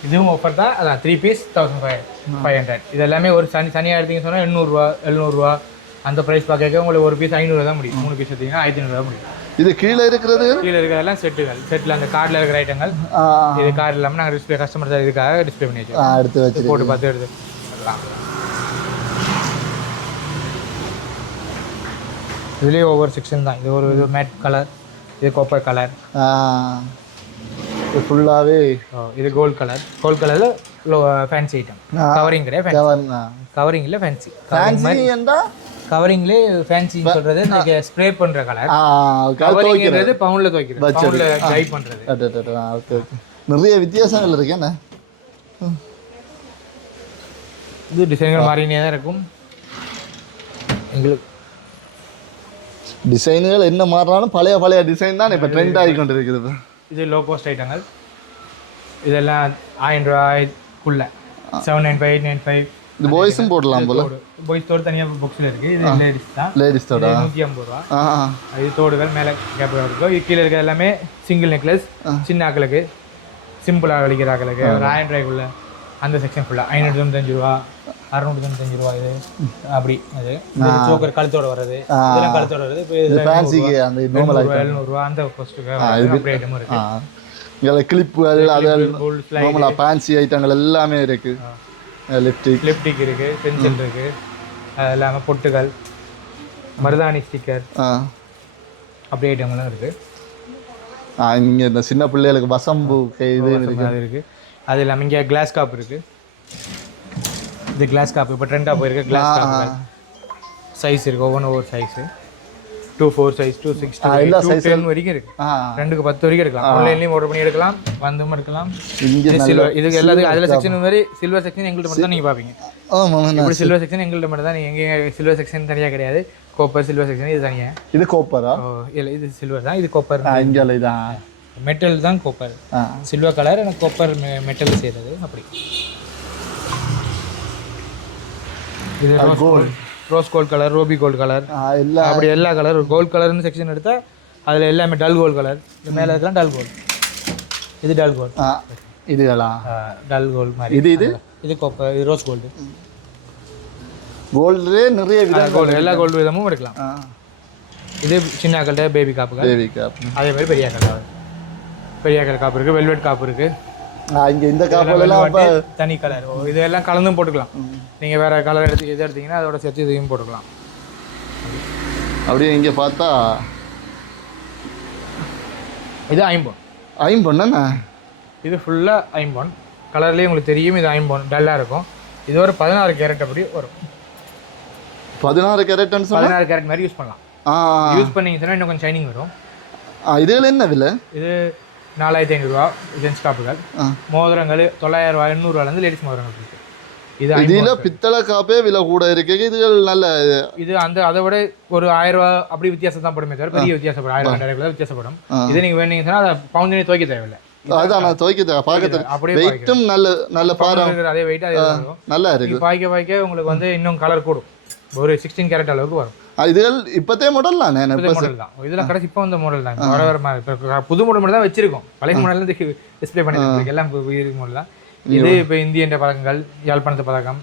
இதுவும் ஆஃபர் தான். அதான் 3 பீஸ் 1500. இது எல்லாமே ஒரு தனியாக எடுத்தீங்கன்னு சொன்னால் 800 ரூபா, 700 ரூபா அந்த ப்ரைஸ் பார்க்க உங்களுக்கு ஒரு பீஸ் 500 தான் முடியும். 3 பீஸ் எடுத்தீங்கன்னா 1500 ரூபா முடியும். இது கீழே இருக்கிறது கீழே இருக்கிறதெல்லாம் செட்டில் அந்த கார்டில் இருக்கிற ஐட்டங்கள். இது கார்டு இல்லாமல் நாங்கள் டிஸ்பிளே கஸ்டமர் இதுக்காக டிஸ்பிளே பண்ணி வச்சுருக்கோம். எடுத்து வச்சு போட்டு பார்த்து எடுத்து இதுலேயே ஒவ்வொரு செக்ஷன் தான். இது ஒரு இது மேட் கலர், இது காப்பர் கலர், இது ஃபுல்லாகவே இது கோல்ட் கலரில் ஃபேன்சி ஐட்டம். கவரிங் கிடையாது, கவரிங் இல்லை ஃபேன்சி. கவரிங்லேயே ஃபேன்சின்னு சொல்கிறது இந்த ஸ்ப்ரே பண்ணுற கலர். கவரிங்கிறது பவுனில் துவைக்கிறது, பவுனில் ட்ரை பண்ணுறது. ஓகே, நிறைய வித்தியாசங்கள் இருக்கு. என்ன இது டிசைன்கள் மாறினே தான் இருக்கும். எங்களுக்கு டிசைன்கள் என்ன மாறினாலும் பழைய டிசைன் தான் இப்போ ட்ரெண்ட் ஆகி கொண்டு இருக்கிறது. இது லோ காஸ்ட் ஐட்டங்கள். இதெல்லாம் 1000 ரூபாய்க்குள்ள 795 895. இது பாய்ஸும் போடலாம் போல. பாய்ஸ் தோடு தனியாக பாக்ஸில் இருக்குது. இது லேடிஸ் தான். லேடிஸ் தோடு 150 ரூபா. இது தோடுகள் மேலே கேப்பில் இருக்கும். இது கீழே இருக்கிறது எல்லாமே சிங்கிள் நெக்லஸ். சின்ன ஆக்களுக்கு, சிம்பிளாக வலிக்கிற ஆக்களுக்கு ஒரு 1000 ரூபாய்க்குள்ள அந்த செக்ஷன் ஃபுல்லாக 595 ரூபா, 695 ரூபா. இது அப்படி அது சோக்கர் கழுத்தோட வர்றது, இதெல்லாம் கழுத்தோட வருது. இப்போ ஃபேன்சிக்கு அந்த 700 ரூபா அந்த காஸ்ட்டுக்கு அப்படி ஐட்டமும் இருக்குது. இங்கே கிளிப்புகள், அது நார்மலாக ஃபேன்சி ஐட்டங்கள் எல்லாமே இருக்குது. லிப்டிக் இருக்குது, பென்சில் இருக்குது, அது இல்லாமல் பொட்டுகள், மருதாணி ஸ்டிக்கர் அப்படி ஐட்டங்கள்லாம் இருக்குது. இங்கே இந்த சின்ன பிள்ளைகளுக்கு வசம்பு இது இருக்குது. அது இல்லாமல் இங்கே கிளாஸ் காப் இருக்குது. இது கிளாஸ் காப் இப்போ ட்ரெண்டாக போயிருக்கு. கிளாஸ் காப் சைஸ் இருக்குது, ஒவ்வொரு சைஸு. 2-4 சைஸ், 2-6, 2-10 வரைக்கும் இருக்குது. 2க்கு 10 வரைக்கும் எடுக்கலாம். ஆன்லைன்லேயும் ஆர்டர் பண்ணி எடுக்கலாம், வந்தும் எடுக்கலாம். சில்வர் இதுக்கு எல்லாத்துக்கும் அதில் செக்ஷன் மாதிரி சில்வர் செக்ஷன் எங்கள்கிட்ட மட்டும் தான் நீங்கள் பார்ப்பீங்க. இப்படி சில்வர் செக்ஷன் எங்கள்கிட்ட மட்டும் தான். எங்கள் சில்வர் செக்ஷன் தனியாக கிடையாது. கோப்பர் சில்வர் செக்ஷன் இது தனியாக. இது கோப்பரா? இல்லை, இது சில்வர் தான். இது கோப்பர். இங்கே இதான் மெட்டல் தான் கோப்பர். சில்வர் கலர் எனக்கு கோப்பர் மெட்டல் செய்கிறது அப்படி. இது rose gold colour, ruby gold colour, அப்படி எல்லா கலர். கோல்ட் கலர்னு செக்ஷன் எடுத்தால் அதில் எல்லாமே டல் கோல்ட் கலர். இது மேலே இருக்கலாம் டல் கோல்ட். இது டல் கோல்ட். இதுலாம் டல் கோல்ட் மாதிரி. இது கோப்பர், இது ரோஸ் கோல்டு. கோல்டுலே நிறைய கோல்டு, எல்லா கோல்டு விதமும் எடுக்கலாம். இது சின்ன ஆக்கள்கிட்ட பேபி காப்பு, அதே மாதிரி பெரிய ஆக்கள் காப்பு இருக்குது. வெல்வெட் காப்பு இருக்குது. இங்கே இந்த காப்பெல்லாம் தனி கலர், இதெல்லாம் கலந்தும் போட்டுக்கலாம். நீங்கள் வேறு கலர் இது எடுத்தீங்கன்னா அதோட சேர்த்து இதையும் போட்டுக்கலாம். அப்படியே இங்கே பார்த்தா இது ஐம்பொன். இது ஃபுல்லாக ஐம்பொன் கலர்லேயே உங்களுக்கு தெரியும். இது ஐம்பொன் டல்லாக இருக்கும். இது ஒரு 16 கேரட் அப்படி வரும். 16 கேரட் மாதிரி யூஸ் பண்ணலாம். யூஸ் பண்ணிங்க சொன்னால் இன்னும் கொஞ்சம் ஷைனிங் வரும். இதில் என்ன விலை? இது 4500 ரூபா ஜென்ஸ் காப்புகள். மோதிரங்கள் 900 ரூபா, 800 ரூபாலேருந்து லேடிஸ் மோதிரங்கள் இருக்குது. இதில் பித்தளை காப்பே விலை கூட இருக்கு. இதுகள் நல்ல இது அதை விட ஒரு 1000 ரூபா அப்படி வித்தியாசம் தான் படுமே தவிர பெரிய வித்தியாசப்படும். 1000-2000 வித்தியாசப்படும். இது நீங்கள் வேணுங்க சொன்னால் அதை பவுண்டனே துவைக்க தேவையில்லை. அதான் நான் துவைக்க பார்க்க அப்படியே வெயிட்டும் நல்ல பாருங்க. அதே வெயிட் அதே நல்லா இருக்கு. பாய்க்க உங்களுக்கு வந்து இன்னும் கலர் கூடும். ஒரு 16 கேரட் அளவுக்கு வரும். இதுகள் இப்போதே மாடல் தான். இதெல்லாம் கடைசி இப்போ வந்த மாடல் தான். வர மாதிரி புது மாடல் மட்டும் தான் வச்சிருக்கோம். பழைய மாடல் டிஸ்பிளே பண்ணிருக்கு. எல்லாம் புதிய மாடல் தான். இது இப்போ இந்தியன் பதக்கங்கள், யாழ்ப்பாணத்து பதக்கம்,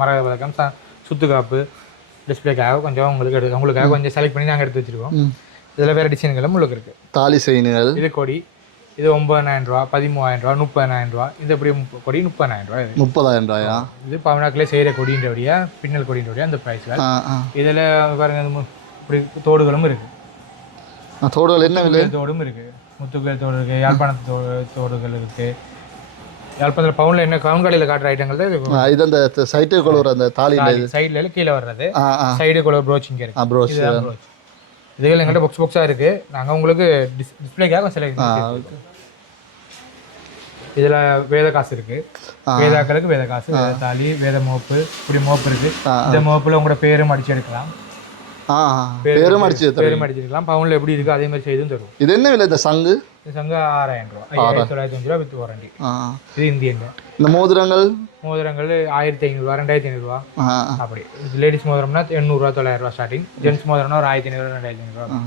மரக பதக்கம், சுத்துக்காப்பு டிஸ்பிளேக்காக கொஞ்சம் உங்களுக்காக கொஞ்சம் செலக்ட் பண்ணி நாங்கள் எடுத்து வச்சிருக்கோம். இதில் வேறு டிசைன்களும் உங்களுக்கு இருக்குது. தாலி செயின்கள், இது கொடி. இது 9000 ரூபா, 13000 ரூபா, 30000 ரூபா. இது எப்படி கொடி 30000 ரூபா. 30000 ரூபாயா? இது பவனாக்கிலே செய்கிற கொடின்றபடியா, பின்னல் கொடின்றபடியா அந்த ப்ரைஸ்கள். இதில் பாருங்க இப்படி தோடுகளும் இருக்குது. தோடுகள் என்ன விலை? தோடும் இருக்குது. முத்துக்கள் தோடு இருக்குது, யாழ்ப்பாணத்து தோடுகள் இருக்குது. யாழ்ப்பாணத்தில் பவுனில் என்ன கவுன் கடையில் காட்டுற ஐட்டங்கள் தான் இது. அந்த சைட்டு கொழுவுற அந்த தாலி சைடில் கீழே வர்றது சைடு கொழுவுற ப்ரோச் இங்கே இருக்குது. ப்ரோச் இதுகள் எங்கள்கிட்ட பாக்ஸாக இருக்குது. நாங்கள் உங்களுக்கு டிஸ்பிளேக்காக சில இதில் வேத காசு இருக்குது. வேதாக்களுக்கு வேத காசு, வேத தாலி, வேத மோப்பு, இப்படி மோப்பு இருக்குது. இந்த மோப்பில் உங்களோட பேரும் அடிச்சு எடுக்கலாம். பேரும் அடிச்சிருக்கலாம். பவுனில் எப்படி இருக்குது அதே மாதிரி செய்தும் தரும். இது என்ன விலை? இந்த சங்கு 6000 ரூபா, 5905 ரூபா வித் வாரண்டி. இது இந்தியன். இந்த மோதிரங்கள் 1500 ரூபா, 2500 ரூபா அப்படி. லேடிஸ் மோதிரம்னா 800 ரூபா, 900 ரூபா ஸ்டார்டிங். ஜென்ஸ் மோதிரம்னா ஒரு 1500 2500 ரூபா.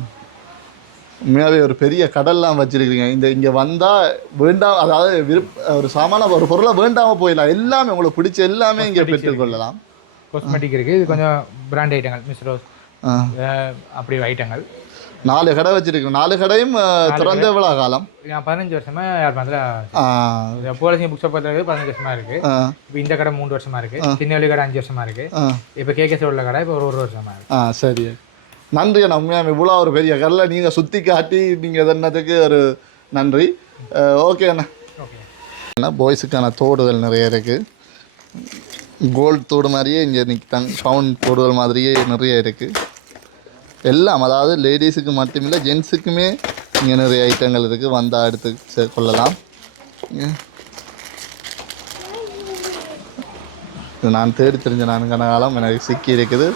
உண்மையாகவே ஒரு பெரிய கடல்லாம் வச்சிருக்கீங்க. இங்கே வந்தால் வேண்டாம், அதாவது ஒரு சாமான ஒரு பொருளை வேண்டாமல் போயிடலாம். எல்லாமே உங்களுக்கு பிடிச்ச எல்லாமே இங்கே பெற்றுக்கொள்ளலாம். காஸ்மெட்டிக் இருக்குது. இது கொஞ்சம் பிராண்ட் ஐட்டங்கள், மிஸ் ரோஸ் அப்படி ஐட்டங்கள். 4 கடை வச்சிருக்கு. 4 கடையும் திறந்த எவ்வளோ காலம்? 15 வருஷமா யாழ்ப்பாணத்தில் போலீஸ் புக் ஷாப் 15 வருஷமா இருக்கு. இப்போ இந்த கடை 3 வருஷமா இருக்கு. திருநெல்வேலி கடை 5 வருஷமா இருக்கு. இப்போ கேகேஸ் உள்ள கடை இப்போ ஒரு வருஷமா இருக்கு. சரி, நன்றி. உண்மையாக இவ்வளோ ஒரு பெரிய கடலை நீங்கள் சுற்றி காட்டி நீங்கள் எதனதுக்கு ஒரு நன்றி. ஓகே அண்ணா. ஓகே, பாய்ஸுக்கான தோடுகள் நிறைய இருக்குது. கோல்டு தோடு மாதிரியே இங்கே பவுன் தோடுகள் மாதிரியே நிறைய இருக்குது. எல்லாம், அதாவது லேடிஸுக்கு மட்டுமில்லை ஜென்ஸுக்குமே இங்கே நிறைய ஐட்டங்கள் இருக்குது. வந்தால் எடுத்து கொள்ளலாம். நான் தேடி தெரிஞ்ச நான்கான காலம் எனக்கு சிக்கி இருக்குது.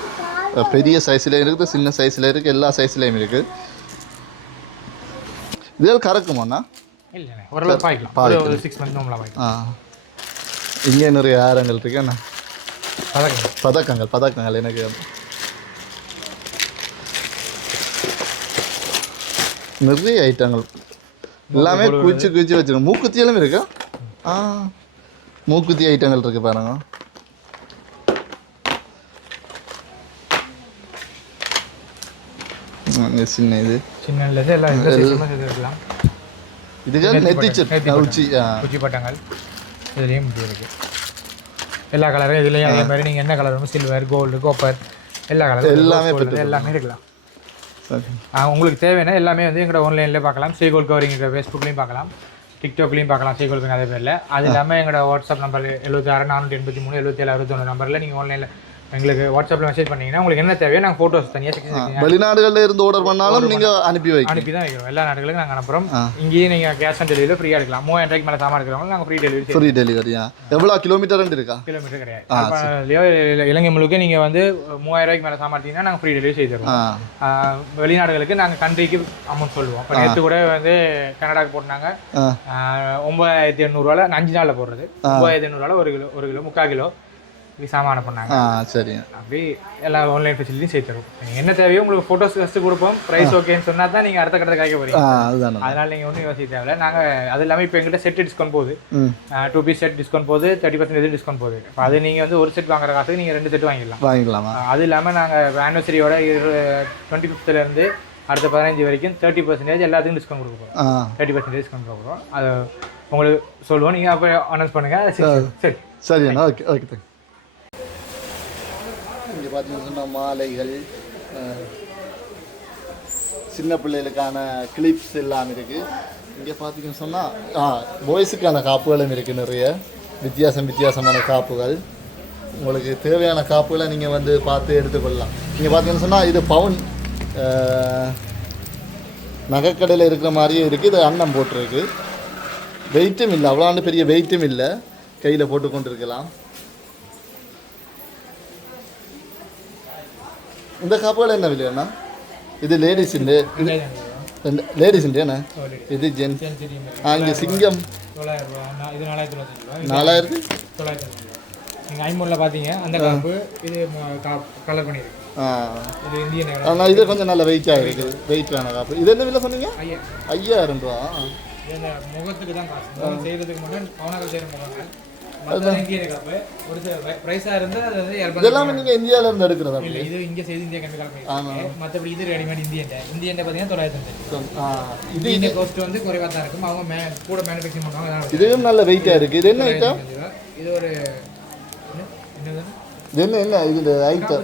பெரிய சைஸ்லேயும் இருக்குது, சின்ன சைஸில் இருக்குது, எல்லா சைஸ்லேயும் இருக்குது. இதெல்லாம் கறக்குமாண்ணா? இங்கே நிறைய ஆரங்கள் இருக்கு. என்ன பதக்கங்கள் எனக்கு நிறைய ஐட்டங்கள் எல்லாமே குச்சி வச்சுருக்கோம். மூக்குத்தியெல்லாம் இருக்கா? மூக்குத்தி ஐட்டங்கள் இருக்குது பாருங்க. சின்ன இது இதுக்கு நெத்தி உச்சி பட்டங்கள் இதுலேயும் இப்படி இருக்குது. எல்லா கலரும் இதுலேயும் அதே மாதிரி நீங்கள் என்ன கலர் வேணும், சில்வர், கோல்டு, காப்பர், எல்லா கலரும் எல்லாமே இருக்கலாம். உங்களுக்கு தேவையான எல்லாமே வந்து எங்களோட ஆன்லைன்லேயே பார்க்கலாம். ஸ்ரீகோல் கவரிங் ஃபேஸ்புக்லேயும் பார்க்கலாம், டிக்டாக்லேயும் பார்க்கலாம். ஸ்ரீகோல் அதே பேரில். அது இல்லாமல் எங்களோட வாட்ஸ்அப் நம்பர் 76 483 77 61 நம்பரில் நீங்கள் ஆன்லைனில் எங்களுக்கு வாட்ஸ்அப்பில் மெசேஜ் பண்ணிங்கன்னா உங்களுக்கு என்ன தேவையோ நாங்கள் ஃபோட்டோஸ் தனியாக வெளிநாடுகளில் இருந்து ஆர்டர் பண்ணாலும் நீங்கள் அனுப்பி தான் வைக்கிறோம். எல்லா நாடுகளுக்கும் நாங்கள் அனுப்புகிறோம். இங்கேயே நீங்கள் கேஷ் ஆன் டெலிவரியில் ஃப்ரீயாக எடுக்கலாம். 3000 ரூபாய்க்கு மேலே சாமான் எடுக்கிறவங்க நாங்கள் ஃப்ரீ டெலிவரியா? எவ்வளோ கிலோமீட்டர் இருக்கா? கிலோமீட்டர் கிடையாது. இலங்கை முழுக்க நீங்கள் வந்து 3000 ரூபாய்க்கு மேலே சாமான் எடுத்தீங்கன்னா நாங்கள் ஃப்ரீ டெலிவரி செய்து தருவோம். வெளிநாடுகளுக்கு நாங்கள் கண்ட்ரிக்கு அமௌண்ட் சொல்லுவோம். இப்போ நேற்று கூட வந்து கனடாவுக்கு போட்டாங்க 9800 5 நாளில் போடுறது. 9800 1 கிலோ 3/4 கிலோ சாமான பண்ணாங்க. சரி, அப்படி எல்லா ஆன்லைன் ஃபெசிலிட்டியும் சேர்த்து தரும். நீங்கள் என்ன தேவையோ உங்களுக்கு ஃபோட்டோஸ் ஃபஸ்ட்டு கொடுப்போம். ப்ரைஸ் ஓகேன்னு சொன்னால் தான் நீங்கள் அடுத்த கட்டத்தை காய்க்க போகிறீங்க. அதனால நீங்கள் ஒன்றும் யோசிக்க தேவையில்லை. நாங்கள் அது இல்லாமல் இப்போ எங்கிட்ட செட் டிஸ்கவுண்ட் போகுது. 2 பீஸ் செட் டிஸ்கவுண்ட் போகுது, 30% டிஸ்கவுண்ட் போகுது. இப்போ அது நீங்கள் வந்து ஒரு செட் வாங்குற காசுக்கு நீங்கள் 2 செட் வாங்கிடலாம். அது இல்லாமல் நாங்கள் ஆனிவர்சரியோட 25th அடுத்த 15 வரைக்கும் 30% எல்லாத்துக்கும் டிஸ்கவுண்ட் கொடுக்க போகிறோம். 30% டிஸ்கவுண்ட் கொடுக்குறோம். அது உங்களுக்கு சொல்லுவோம். நீங்கள் அப்போ அனௌன்ஸ் பண்ணுங்கள். சரி சரிண்ணா. Okay okay thank. இங்கே பார்த்தீங்கன்னு சொன்னால் மாலைகள், சின்ன பிள்ளைகளுக்கான கிளிப்ஸ் எல்லாம் இருக்குது. இங்கே பார்த்தீங்கன்னு சொன்னால் பாய்ஸுக்கான காப்புகளும் இருக்குது. நிறைய வித்தியாசமான காப்புகள். உங்களுக்கு தேவையான காப்புகளை நீங்கள் வந்து பார்த்து எடுத்துக்கொள்ளலாம். இங்கே பார்த்தீங்கன்னு சொன்னால் இது பவுன் நகைக்கடையில் இருக்கிற மாதிரியே இருக்குது. இது அன்னம் போட்டிருக்கு. வெயிட்டும் இல்லை, அவ்வளோ பெரிய வெயிட்டும் இல்லை. கையில் போட்டு கொண்டு இருக்கலாம். இந்த காப்புகள் என்ன விலையாண்ணா? இது லேடிஸுண்டு, லேடிஸுண்டேண்ணா. இது ஜென்ஸ். இங்கே சிங்கம் 4000. நீங்கள் ஐமூரில் பார்த்தீங்க அந்த காப்பு. இது கலர் பண்ணியிருக்கு. இது இந்தியன். ஆனால் இது கொஞ்சம் நல்ல வெயிட்டாக இருக்குது. வெயிட்டான காப்பு. இது என்ன விலை சொன்னீங்க? 5000 ரூபா. இந்த முகத்துக்கு தான் காசு. செய்கிறதுக்கு மட்டும் பவுனர்கள் செய்கிற முகங்கள். இதெல்லாமே நீங்கள் இந்தியாவிலேருந்து எடுக்கிறதா? இல்லை, இது இங்கே செய்து இந்தியா கண்டிப்பாக. மற்றபடி இது ரெடிமேட் இந்தியன் பார்த்தீங்கன்னா 900. இது இந்த காஸ்ட் வந்து குறைவாக தான் இருக்கும். அவங்க கூட மேனுஃபேக்சரிங் பண்ணுவாங்க. இதுவும் நல்ல வெயிட்டாக இருக்குது. இது என்ன ஐட்டம்? இது ஒரு என்ன இது ஐட்டம்?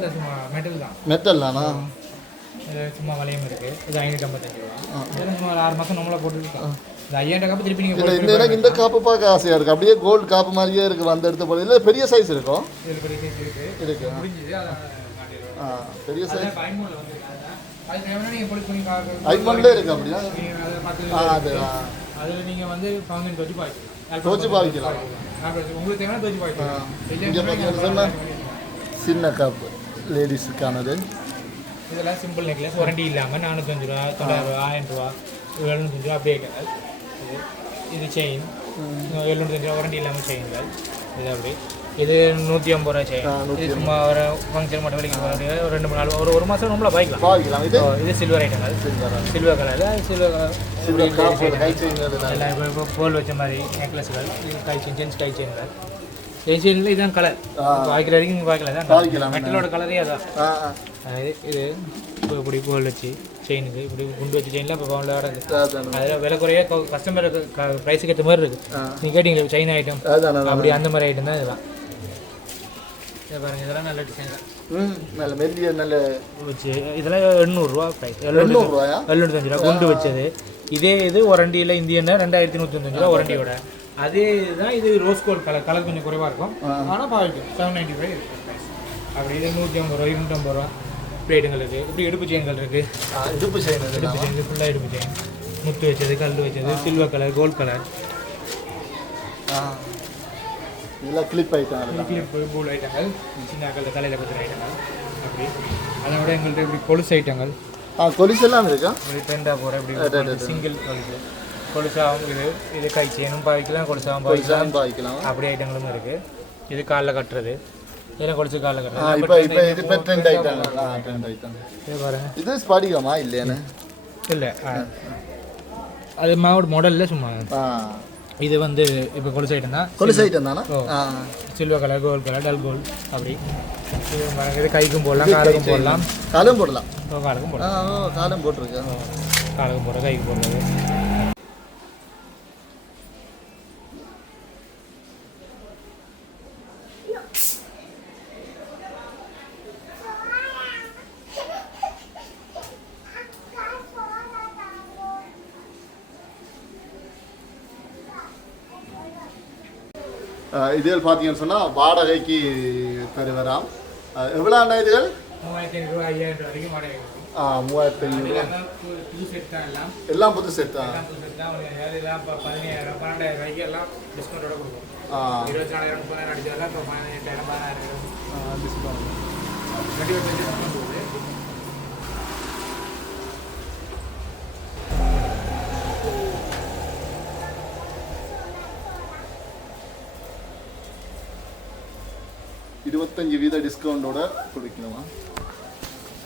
மெட்டல் தான். மெட்டல் தானா? சும்மா வளையம் இருக்குது. இது 555 ரூபா. சும்மா 6 மாதம் நம்மளை போட்டுருக்கோம். இந்த 5000 காப்பு திருப்பி நீங்கள் எனக்கு இந்த காப்பு பார்க்க ஆசையாக இருக்குது. அப்படியே கோல்டு காப்பு மாதிரியே இருக்குது. வந்து எடுத்த போது இல்லை, பெரிய சைஸ் இருக்கும். இருக்கு பெரிய சைஸ். ஐஃபோன்லேயே இருக்குது. அப்படியா? அதில் நீங்கள் வந்து தோச்சு பாவிக்கலாம். உங்களுக்கு தேவையான தோச்சு பாவிக்கலாம். இங்கே பார்த்தீங்கன்னா சின்ன காப்பு லேடிஸுக்கானது. இதெல்லாம் சிம்பிள் நெக்லஸ். வாரண்டி இல்லாமல் 405 ரூபா, 900 ரூபா, 1000 ரூபா, 705 ரூபா அப்படியே கேட்காது. இது செயின் 705 ரூபா வாரண்டி இல்லாமல் செயின்கள். இது அப்படி. இது 150 ரூபா செயின். இது சும்மா ஒரு ஃபங்க்ஷன் மட்டும் வெளியே ஒரு 2-3 நாள் ஒரு மாதம் நம்மள பாய்க்கலாம். இது சில்வர் ஐட்டங்கள். Silver colour. எல்லாம் இப்போ போல் வச்ச மாதிரி நெக்லஸ்கள். இது கை செயின், ஜென்ஸ் கை செயின்கள். கை செயினில் இதுதான் கலர். பாய்க்கிற வரைக்கும் நீங்கள் பாய்க்கலாம். மெட்டலோட கலரே அதான். இது இப்போ இப்படி போல் வச்சு செயினுக்கு இப்படி குண்டு வச்ச செயின்லாம் இப்போ பவுனில் வராது. அதில் விலை குறைய கஸ்டமர் ப்ரைஸுக்கு ஏற்ற மாதிரி இருக்குது. நீங்கள் கேட்டிங்களா செயின் ஐட்டம் அப்படி அந்த மாதிரி ஐட்டம் தான் இதெல்லாம். இதை பாருங்கள், இதெல்லாம் நல்ல டிசைன் தான். நல்ல மெல்லிய நல்ல வச்சு இதெல்லாம் 800 ப்ரைஸ். 725 ரூபா குண்டு வச்சது. இதே இது ஒரண்டியில் இந்தியன்னா 2195 ஒரண்டியோட. அதே இதுதான் இது ரோஸ் கோல்ட் கலர் கொஞ்சம் குறைவாக இருக்கும். ஆனால் பாருங்க 795 இருக்கும் ப்ரைஸ். அப்படி இது 150 ரூபா 250 ரூபா பிளேட்டுங்கள் இருக்குது. இப்படி இடுப்பு செயின்கள் இருக்குது. இடுப்பு செயின் ஃபுல்லாக இடுப்பு செயின் முத்து வச்சது, கல் வச்சது, சில்வர் கலர், கோல்ட் கலர். இதெல்லாம் கிளிப் ஐட்டம், கிளிப்பு பூல் ஐட்டங்கள், சின்ன கல் தலையில் பத்துற ஐட்டங்கள். அப்படி அதை விட எங்கள்கிட்ட இப்படி கொலுசு ஐட்டங்கள், கொலுசு எல்லாம் இருக்கா. இப்படி ட்ரெண்டாக போகிற இப்படி சிங்கிள் கொலுசு, கொலுசாகவும் இது கை செயினும் பாய்க்கலாம், கொலுசாகவும் பாய்க்கலாம். அப்படி ஐட்டங்களும் இருக்குது. இது காலில் கட்டுறது, இதெல்லாம் கொலுசு காலில் கட்டுறது. இப்போ ட்ரெண்ட் ஐட்டம். இது பாருங்க, இது ஸ்பாடிகமா இல்லையானே இல்லை அது மாடலில் சும்மா. இது வந்து இப்போ கொலுசு ஐட்டம் தான். கொலுசு ஐட்டம் தானே. Silver colour, gold colour, dull gold. அப்படி இது கைக்கும் போடலாம், காலுக்கும் போடலாம். காலும் போடலாம். காலுக்கும் போடலாம். காலும் போட்டிருக்கேன். காலுக்கும் போடுற, கைக்கு போடுறது. இதுகள் பார்த்தீங்கன்னு சொன்னால் வாடகைக்கு தருவராம். எவ்வளோ அண்ணா இதுகள்? 3500 5000 வரைக்கும் வாடகை. 3500. புது செட் தான் எல்லாம். எல்லாம் புது செட் தான். புது செட் தான். எல்லாம் இப்போ 15000 12000 ரூபாய்க்கு எல்லாம் டிஸ்கவுண்டோட கொடுக்கும். 24000 3000 அடிச்சதெல்லாம் இப்போ 18000 12000 டிஸ்கவுண்ட். 20% டிஸ்கவுண்ட் போகுது. %25 டிஸ்கவுண்டோட கொடுக்கணுமா?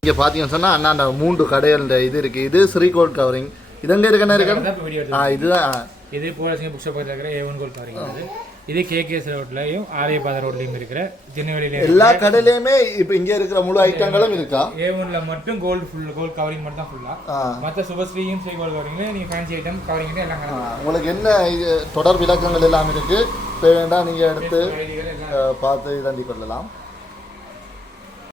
இங்கே பார்த்தீங்கன்னு சொன்னால் அண்ணா 3 கடையில் இது இருக்குது. இது ஸ்ரீகோல்ட் கவரிங். இது எங்கே இருக்குன்னா இருக்கு? இதுதான். இது போலீஸிங்க புக் ஷாப் இருக்கிற A1 கோல்ட் கவரிங். இது KKS ரோட்லையும் ஆரியபாதை ரோட்லையும் இருக்கிற திருநெல்வேலியில எல்லா கடையிலையுமே இப்போ இங்கே இருக்கிற முழு ஐட்டங்களும் இருக்கா? A1ல மட்டும் கோல்ட் கவரிங் மட்டும் தான் ஃபுல்லாக. மற்ற சுபஸ்ரீயும் ஸ்ரீ கோல்ட் கவரிங் நீங்கள் ஃபேன்சி ஐட்டம் கவரிங் எல்லாம் உங்களுக்கு என்ன தொடர் விளக்கங்கள் எல்லாம் இருக்குது. வேண்டாம் நீங்கள் எடுத்து பார்த்து இதாண்டி கொள்ளலாம்.